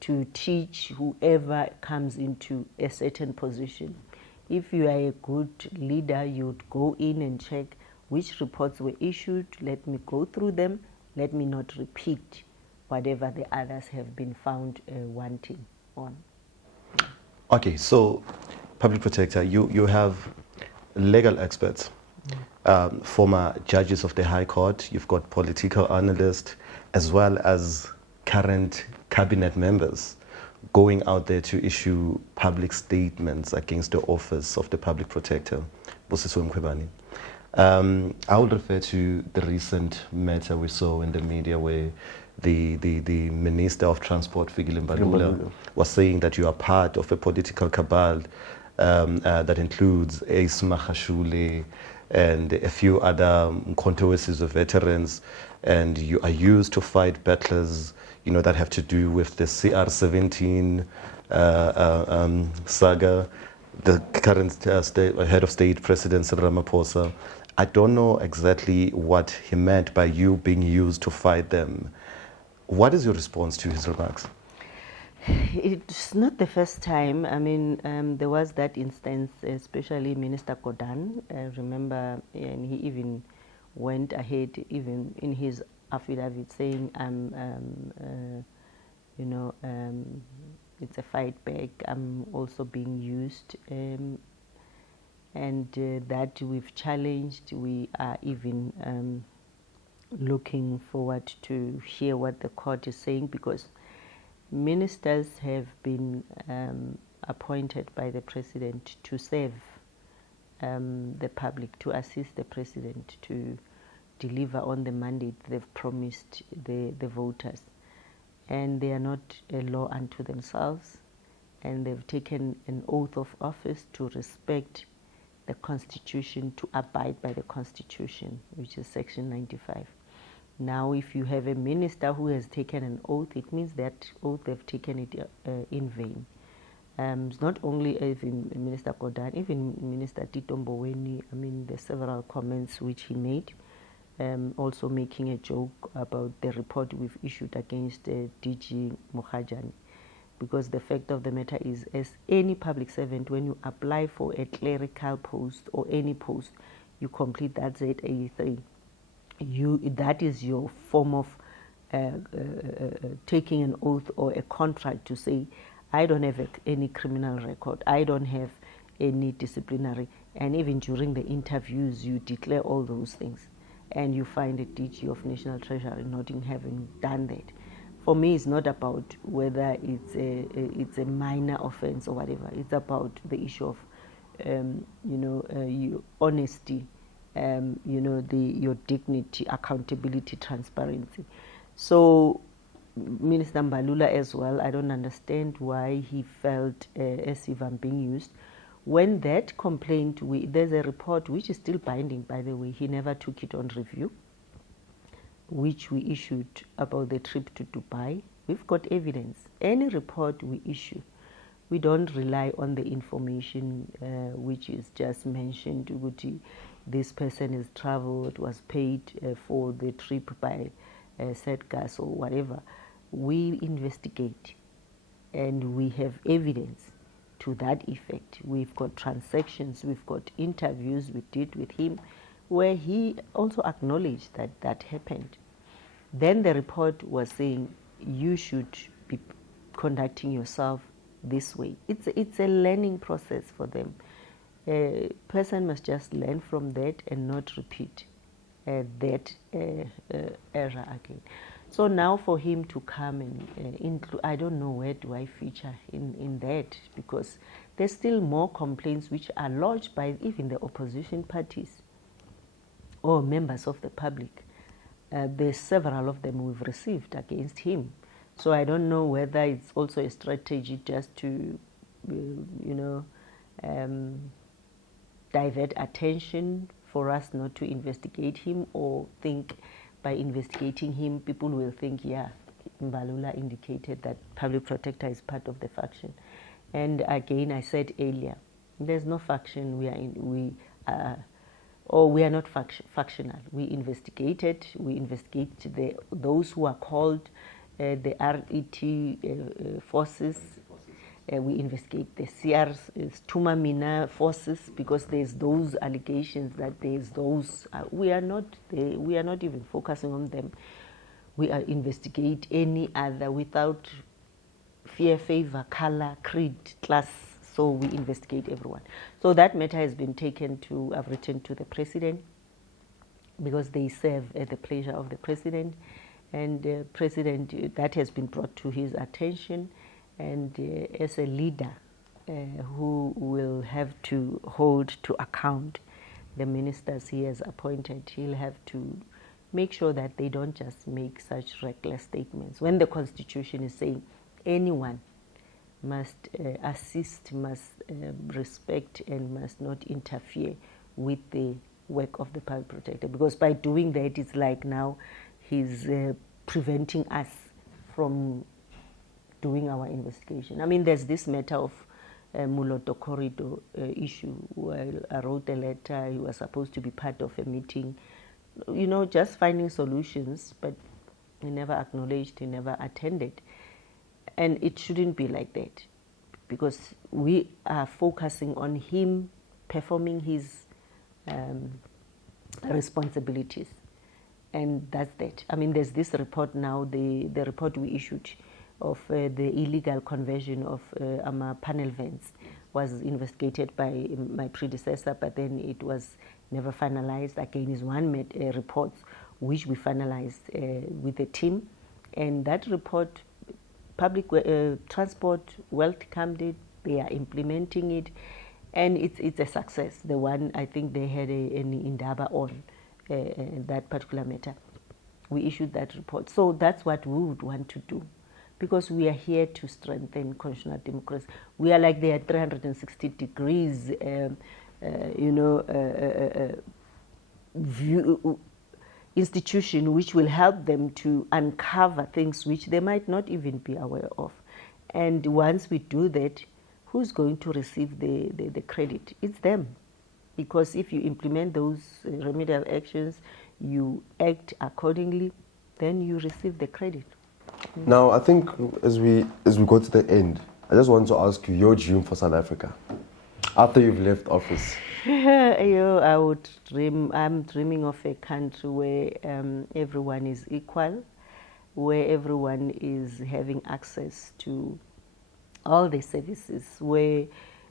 to teach whoever comes into a certain position. If you are a good leader, you'd go in and check which reports were issued. Let me go through them. Let me not repeat whatever the others have been found wanting on. Okay, so Public Protector, you have legal experts, former judges of the High Court, you've got political analysts, as well as current cabinet members going out there to issue public statements against the office of the Public Protector, Busisiwe Mkhwebane. I would refer to the recent matter we saw in the media where the Minister of Transport, Fikile Mbalula, was saying that you are part of a political cabal that includes Ace Magashule and a few other controversies of veterans, and you are used to fight battles, you know, that have to do with the CR17 saga, the current head of state, President Cyril Ramaphosa. I don't know exactly what he meant by you being used to fight them. What is your response to his remarks? It's not the first time. I mean, there was that instance, especially Minister Kodan. Remember, and he even went ahead, even in his affidavit, saying, it's a fight back. I'm also being used, and that we've challenged. We are even looking forward to hear what the court is saying, because ministers have been appointed by the president to serve the public, to assist the president to deliver on the mandate they've promised the voters. And they are not a law unto themselves, and they've taken an oath of office to respect the Constitution, to abide by the Constitution, which is Section 95. Now, if you have a minister who has taken an oath, it means that oath they've taken it in vain. It's not only even Minister Kodan, even Minister Tito Mboweni. I mean, there's several comments which he made, also making a joke about the report we've issued against DG Mokgajane. Because the fact of the matter is, as any public servant, when you apply for a clerical post or any post, you complete that Z83. That is your form of taking an oath or a contract to say, I don't have any criminal record, I don't have any disciplinary, and even during the interviews you declare all those things, and you find a DG of National Treasury not having done that. For me, it's not about whether it's a minor offense or whatever. It's about the issue of your honesty, your dignity, accountability, transparency. So Minister Mbalula as well, I don't understand why he felt as if I'm being used. When that complaint, there's a report which is still binding, by the way, he never took it on review, which we issued about the trip to Dubai. We've got evidence. Any report we issue, we don't rely on the information which is just mentioned. This person has traveled, was paid for the trip by SEDGAS or whatever. We investigate, and we have evidence to that effect. We've got transactions, we've got interviews we did with him, where he also acknowledged that that happened. Then the report was saying you should be conducting yourself this way. It's a learning process for them. A person must just learn from that and not repeat. that era again. So now for him to come and include, I don't know where do I feature in that, because there's still more complaints which are lodged by even the opposition parties or members of the public. There's several of them we've received against him. So I don't know whether it's also a strategy just to, divert attention for us not to investigate him, or think by investigating him, people will think, yeah, Mbalula indicated that public protector is part of the faction. And again, I said earlier, there's no faction. We are not factional. We investigate those who are called the RET forces. We investigate the CR's Tumamina forces, because there's those allegations that there's those. We are not even focusing on them. We investigate any other without fear, favor, color, creed, class. So we investigate everyone. So that matter has been taken to, I've written to the president, because they serve at the pleasure of the president. And the president, that has been brought to his attention. And as a leader who will have to hold to account the ministers he has appointed, he'll have to make sure that they don't just make such reckless statements. When the Constitution is saying anyone must assist, must respect, and must not interfere with the work of the public protector, because by doing that, it's like now he's preventing us from doing our investigation. I mean, there's this matter of Muloto corridor issue. Well, I wrote a letter. He was supposed to be part of a meeting, just finding solutions, but he never acknowledged, he never attended. And it shouldn't be like that, because we are focusing on him performing his responsibilities. And that's that. I mean, there's this report now, the report we issued of the illegal conversion of panel vans was investigated by my predecessor, but then it was never finalized. Again, is one report which we finalized with the team. And that report, public transport welcomed it, they are implementing it, and it's a success. The one, I think they had an indaba on that particular matter. We issued that report. So that's what we would want to do, because we are here to strengthen constitutional democracy. We are like the 360 degrees, view institution which will help them to uncover things which they might not even be aware of. And once we do that, who's going to receive the credit? It's them. Because if you implement those remedial actions, you act accordingly, then you receive the credit. Now, I think as we go to the end, I just want to ask you your dream for South Africa after you've left office. I'm dreaming of a country where everyone is equal, where everyone is having access to all the services, where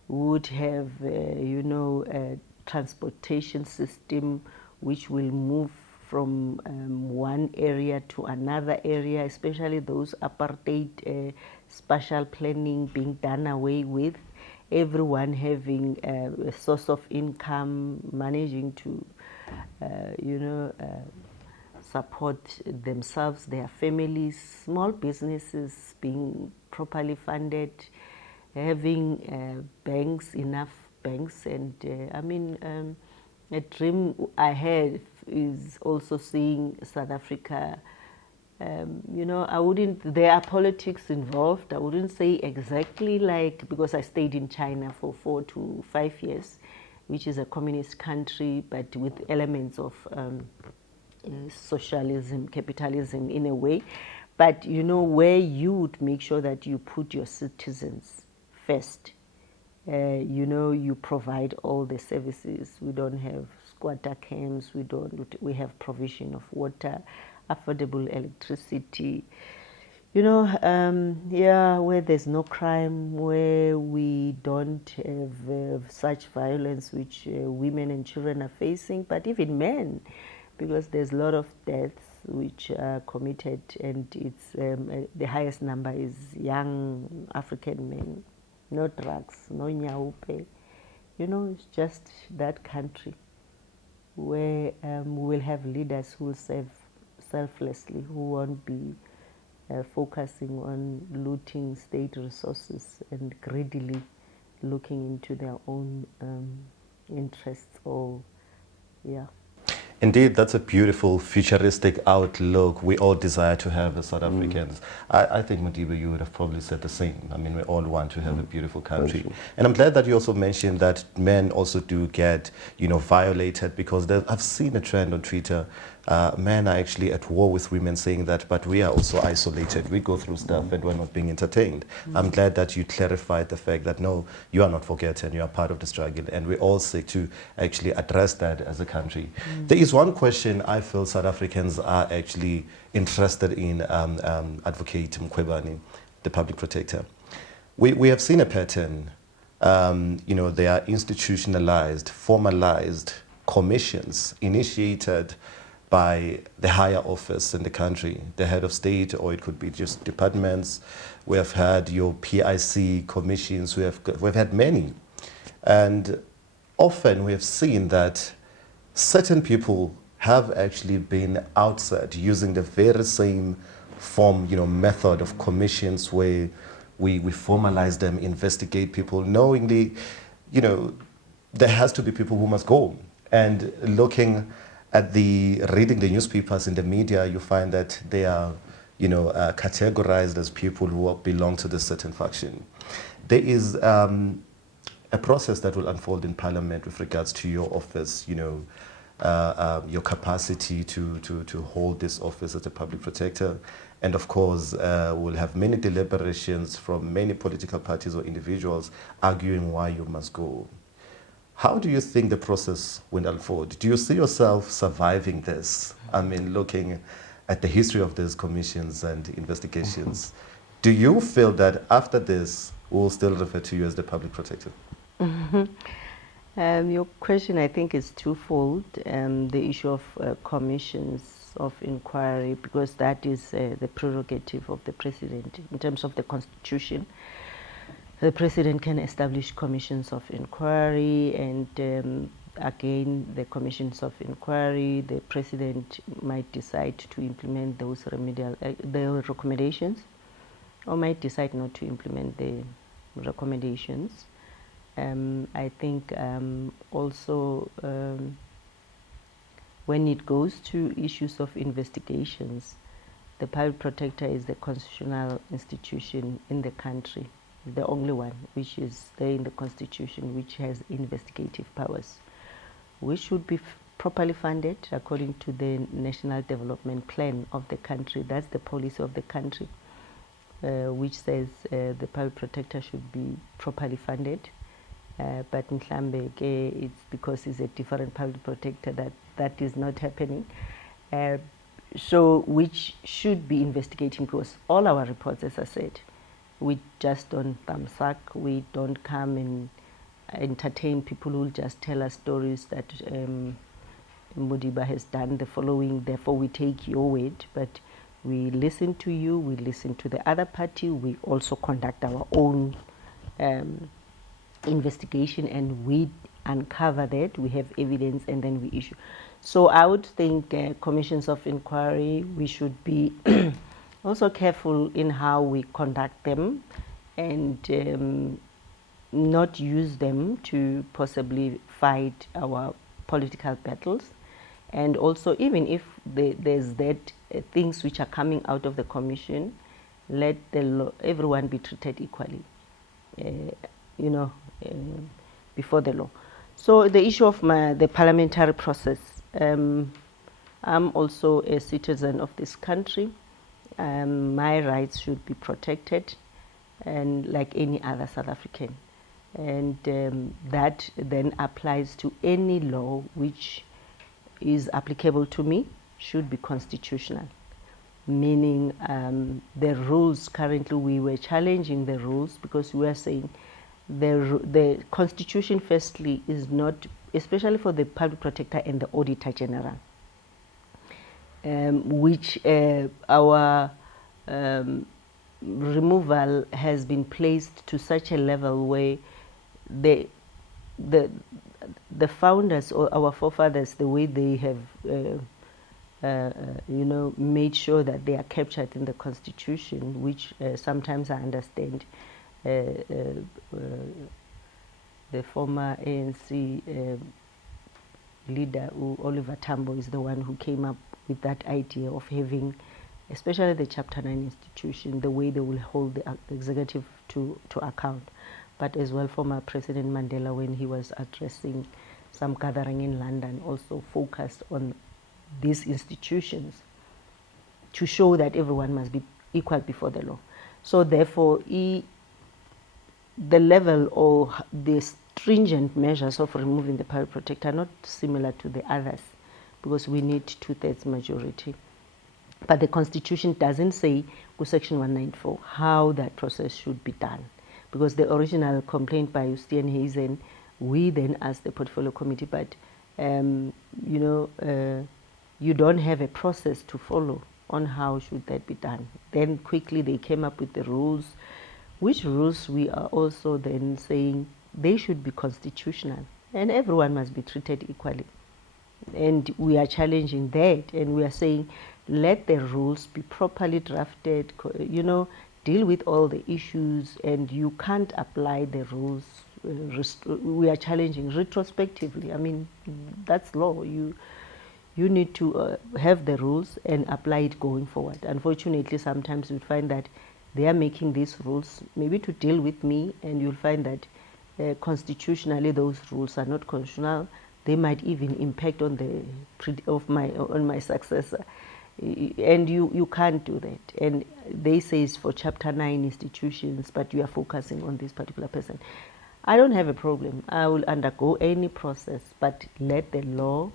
we would have, a transportation system which will move from one area to another area, especially those apartheid spatial planning being done away with, everyone having a source of income, managing to, support themselves, their families, small businesses being properly funded, having banks, enough banks, and a dream I had is also seeing South Africa. There are politics involved. I wouldn't say exactly because I stayed in China for 4 to 5 years, which is a communist country, but with elements of socialism, capitalism in a way. But where you would make sure that you put your citizens first. You provide all the services. We don't have squatter camps. We have provision of water, affordable electricity. Where there's no crime, where we don't have such violence which women and children are facing, but even men, because there's a lot of deaths which are committed, and it's the highest number is young African men. No drugs, no nyaupe. You know, it's just that country where we will have leaders who will serve selflessly, who won't be focusing on looting state resources and greedily looking into their own interests or, yeah. Indeed, that's a beautiful futuristic outlook we all desire to have as South Africans. I think, Madiba, you would have probably said the same. I mean, we all want to have a beautiful country. And I'm glad that you also mentioned that men also do get, you know, violated, because I've seen a trend on Twitter. Men are actually at war with women, saying that, but we are also isolated. We go through stuff and we're not being entertained. I'm glad that you clarified the fact that, no, you are not forgotten. You are part of the struggle. And we all seek to actually address that as a country. There is one question I feel South Africans are actually interested in, Advocate Mkhwebane, the public protector. We have seen a pattern. You know, they are institutionalized, formalized commissions initiated by the higher office in the country, the head of state, or it could be just departments. We have had your PIC commissions, we've had many. And often we have seen that certain people have actually been outside using the very same form, you know, method of commissions where we formalize them, investigate people knowingly. You know, there has to be people who must go. And looking at reading the newspapers in the media, you find that they are, you know, categorized as people who belong to this certain faction. There is a process that will unfold in Parliament with regards to your office, you know, your capacity to hold this office as a public protector. And of course, we'll have many deliberations from many political parties or individuals arguing why you must go. How do you think the process will unfold? Do you see yourself surviving this? I mean, looking at the history of these commissions and investigations, do you feel that after this, we'll still refer to you as the public protector? Your question, I think, is twofold. The issue of commissions of inquiry, because that is the prerogative of the president in terms of the constitution. The president can establish commissions of inquiry, and again, the commissions of inquiry, the president might decide to implement those the recommendations, or might decide not to implement the recommendations. I think also when it goes to issues of investigations, the public protector is the constitutional institution in the country, the only one which is there in the constitution, which has investigative powers, which should be properly funded according to the national development plan of the country. That's the policy of the country, which says the public protector should be properly funded. But in Mhlambe, it's because he's a different public protector that is not happening. So which should be investigating, because all our reports, as I said, we just don't thumbsuck. We don't come and entertain people who will just tell us stories that Modiba has done the following, therefore we take your word. But we listen to you, we listen to the other party, we also conduct our own investigation, and we uncover that, we have evidence, and then we issue. So I would think commissions of inquiry, we should be also careful in how we conduct them, and not use them to possibly fight our political battles. And also, even if there's that things which are coming out of the commission, let everyone be treated equally, before the law. So the issue of the parliamentary process, I'm also a citizen of this country. My rights should be protected, and like any other South African. And that then applies to any law which is applicable to me, should be constitutional. Meaning the rules, currently we were challenging the rules because we are saying the constitution firstly is not, especially for the public protector and the auditor general, which our removal has been placed to such a level where the founders or our forefathers, the way they have made sure that they are captured in the constitution, which sometimes I understand the former ANC leader, Oliver Tambo, is the one who came up with that idea of having, especially the Chapter 9 institution, the way they will hold the executive to account. But as well, former President Mandela, when he was addressing some gathering in London, also focused on these institutions to show that everyone must be equal before the law. So therefore, the level or the stringent measures of removing the public protector are not similar to the others, because we need 2/3 majority. But the Constitution doesn't say, Section 194, how that process should be done. Because the original complaint by Justian Hazen, we then asked the Portfolio Committee, but you don't have a process to follow on how should that be done. Then quickly they came up with the rules, which rules we are also then saying they should be constitutional and everyone must be treated equally. And we are challenging that, and we are saying let the rules be properly drafted, deal with all the issues, and you can't apply the rules. We are challenging retrospectively. I mean, that's law. You need to have the rules and apply it going forward. Unfortunately, sometimes you find that they are making these rules maybe to deal with me, and you'll find that constitutionally those rules are not constitutional. They might even impact on my successor, and you can't do that. And they say it's for Chapter 9 institutions, but you are focusing on this particular person. I don't have a problem. I will undergo any process, but let the law,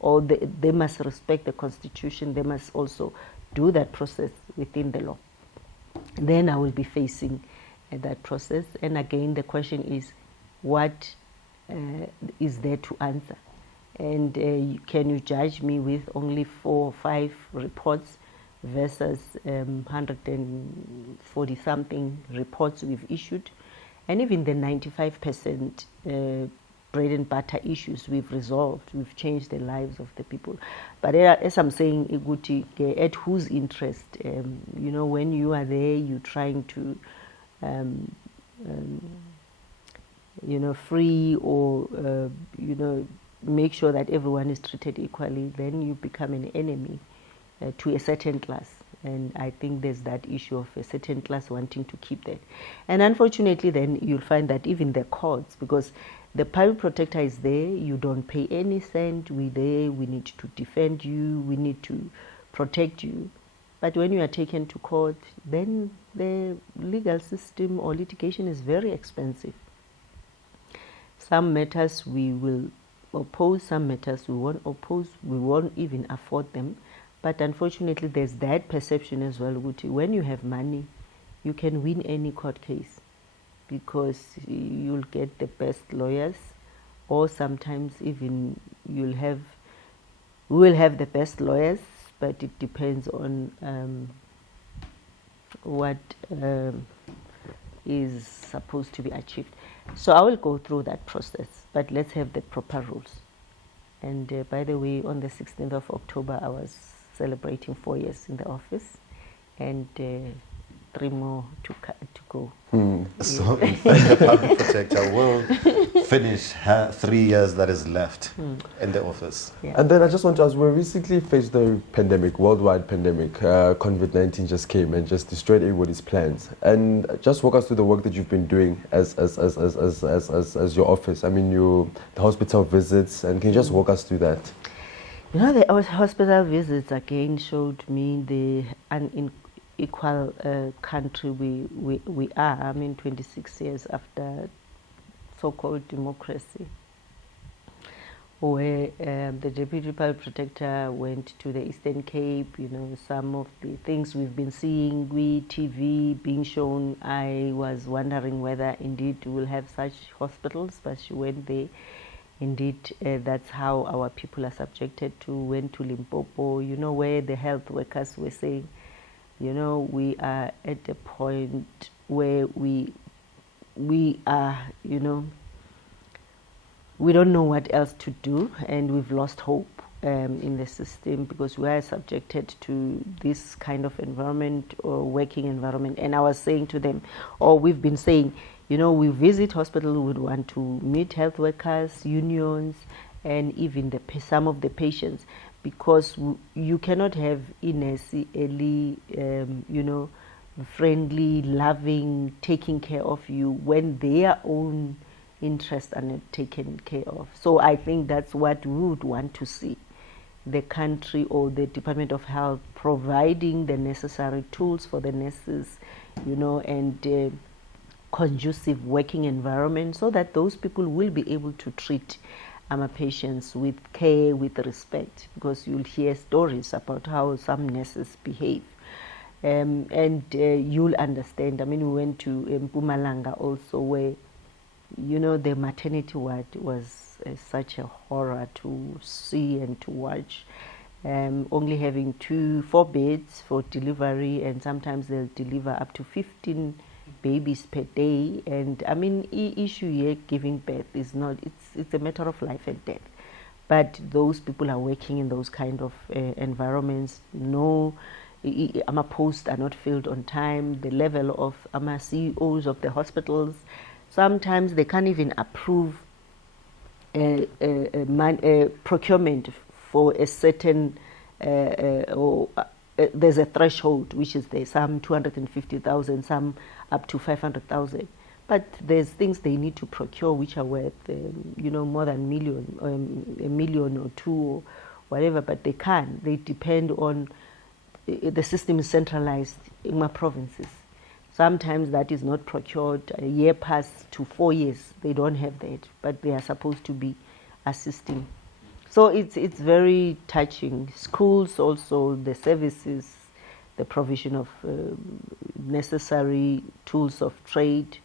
or they must respect the Constitution. They must also do that process within the law. Then I will be facing that process. And again, the question is, what is there to answer? And can you judge me with only 4 or 5 reports versus 140 something reports we've issued? And even the 95% bread and butter issues we've resolved, we've changed the lives of the people. But as I'm saying, Iguti, at whose interest? When you are there, you're trying to free or make sure that everyone is treated equally, then you become an enemy to a certain class. And I think there's that issue of a certain class wanting to keep that. And unfortunately, then you'll find that even the courts, because the public protector is there, you don't pay any cent, we're there, we need to defend you, we need to protect you. But when you are taken to court, then the legal system or litigation is very expensive. Some matters we will oppose, some matters we won't oppose, we won't even afford them. But unfortunately, there's that perception as well, Guti. When you have money, you can win any court case because you'll get the best lawyers, or sometimes even we will have the best lawyers, but it depends on what is supposed to be achieved. So I will go through that process, but let's have the proper rules. And by the way, on the 16th of October, I was celebrating 4 years in the office, and 3 more to go. So in fact, the public protector will finish her 3 years that is left in the office. Yeah. And then I just want to ask, we recently faced the pandemic, worldwide pandemic. COVID-19 just came and just destroyed everybody's plans. And just walk us through the work that you've been doing as your office. I mean, the hospital visits, and can you just walk us through that? The hospital visits again showed me the unequal country we are. I mean, 26 years after so-called democracy, where the Deputy Public Protector went to the Eastern Cape. Some of the things we've been seeing, TV being shown, I was wondering whether indeed we'll have such hospitals, but she went there. indeed, that's how our people are subjected to. Went to Limpopo, where the health workers were saying, we are at a point where we are, we don't know what else to do, and we've lost hope in the system because we are subjected to this kind of environment or working environment. And I was saying to them, or we've been saying, we visit hospital, we would want to meet health workers, unions, and even some of the patients, because you cannot have inesi early, friendly, loving, taking care of you when their own interests are not taken care of. So I think that's what we would want to see. The country or the Department of Health providing the necessary tools for the nurses, and conducive working environment so that those people will be able to treat patients with care, with respect, because you'll hear stories about how some nurses behave. And you'll understand. I mean, we went to Mpumalanga also, where, the maternity ward was such a horror to see and to watch. Only having 4 beds for delivery, and sometimes they'll deliver up to 15 babies per day. And I mean, issue here, giving birth is not, it's a matter of life and death. But those people are working in those kind of environments. No, posts are not filled on time. The level of CEOs of the hospitals, sometimes they can't even approve procurement for a certain, there's a threshold, which is there, some 250,000, some up to 500,000. But there's things they need to procure which are worth, more than a million or 2 or whatever, but they can't. They depend on, the system is centralized in my provinces. Sometimes that is not procured. A year past to 4 years, they don't have that, but they are supposed to be assisting. So it's very touching. Schools also, the services, the provision of necessary tools of trade,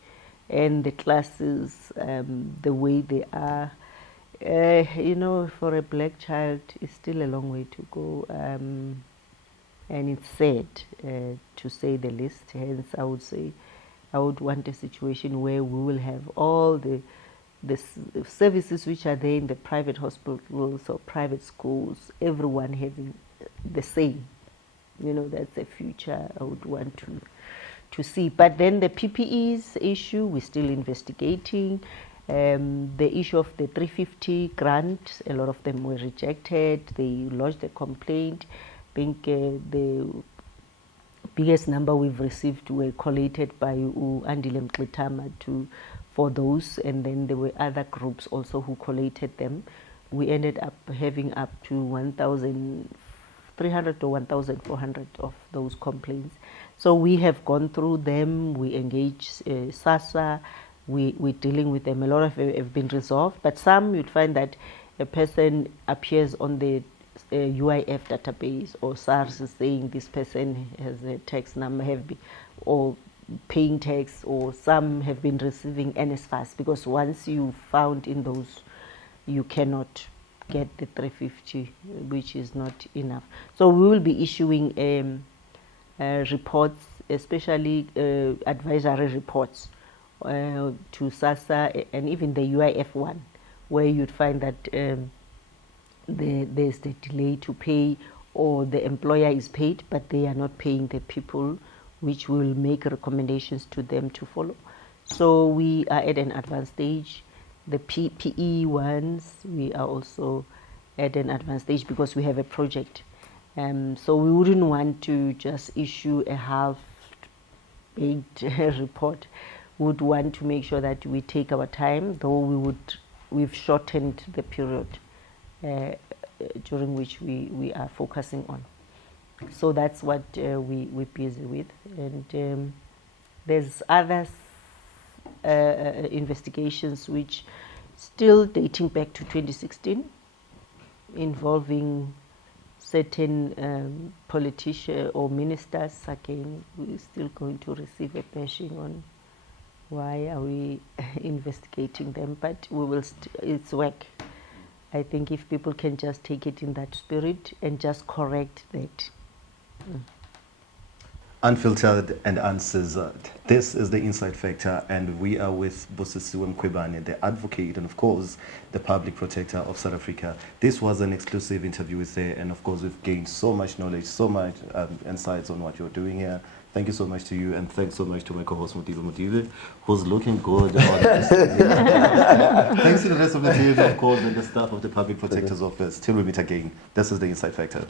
and the classes, the way they are. For a black child, it's still a long way to go. And it's sad, to say the least. Hence, I would say I would want a situation where we will have all the services which are there in the private hospitals or private schools, everyone having the same. That's a future I would want to see. But then the PPEs issue, we're still investigating. The issue of the 350 grant, a lot of them were rejected. They lodged a complaint. I think the biggest number we've received were collated by Andile Mkhwebane for those, and then there were other groups also who collated them. We ended up having up to 1,300 or 1,400 of those complaints. So we have gone through them. We engaged SASSA. We're dealing with them. A lot of them have been resolved, but some you'd find that a person appears on the UIF database, or SARS is saying this person has a tax number, or paying tax, or some have been receiving NSFAS, because once you found in those, you cannot get the 350, which is not enough. So we will be issuing reports, especially advisory reports to SASSA and even the UIF one, where you'd find that there's the delay to pay, or the employer is paid but they are not paying the people, which will make recommendations to them to follow. So we are at an advanced stage. The PPE ones, we are also at an advanced stage because we have a project. So we wouldn't want to just issue a half-baked report. We would want to make sure that we take our time, though we've shortened the period during which we are focusing on. So that's what we're busy with. And there's other investigations which still dating back to 2016, involving certain politicians or ministers. Again, we're still going to receive a bashing Why are we investigating them? But we will. It's work. I think if people can just take it in that spirit and just correct that. Unfiltered and uncensored. This is the Inside Factor, and we are with Busisiwe Mkhwebane, the advocate and, of course, the public protector of South Africa. This was an exclusive interview with her, and, of course, we've gained so much knowledge, so much insights on what you're doing here. Thank you so much to you, and thanks so much to my co-host Modive, who's looking good. Thanks to the rest of the team, of course, and the staff of the Public Protector's Office. Till we meet again, this is the Inside Factor.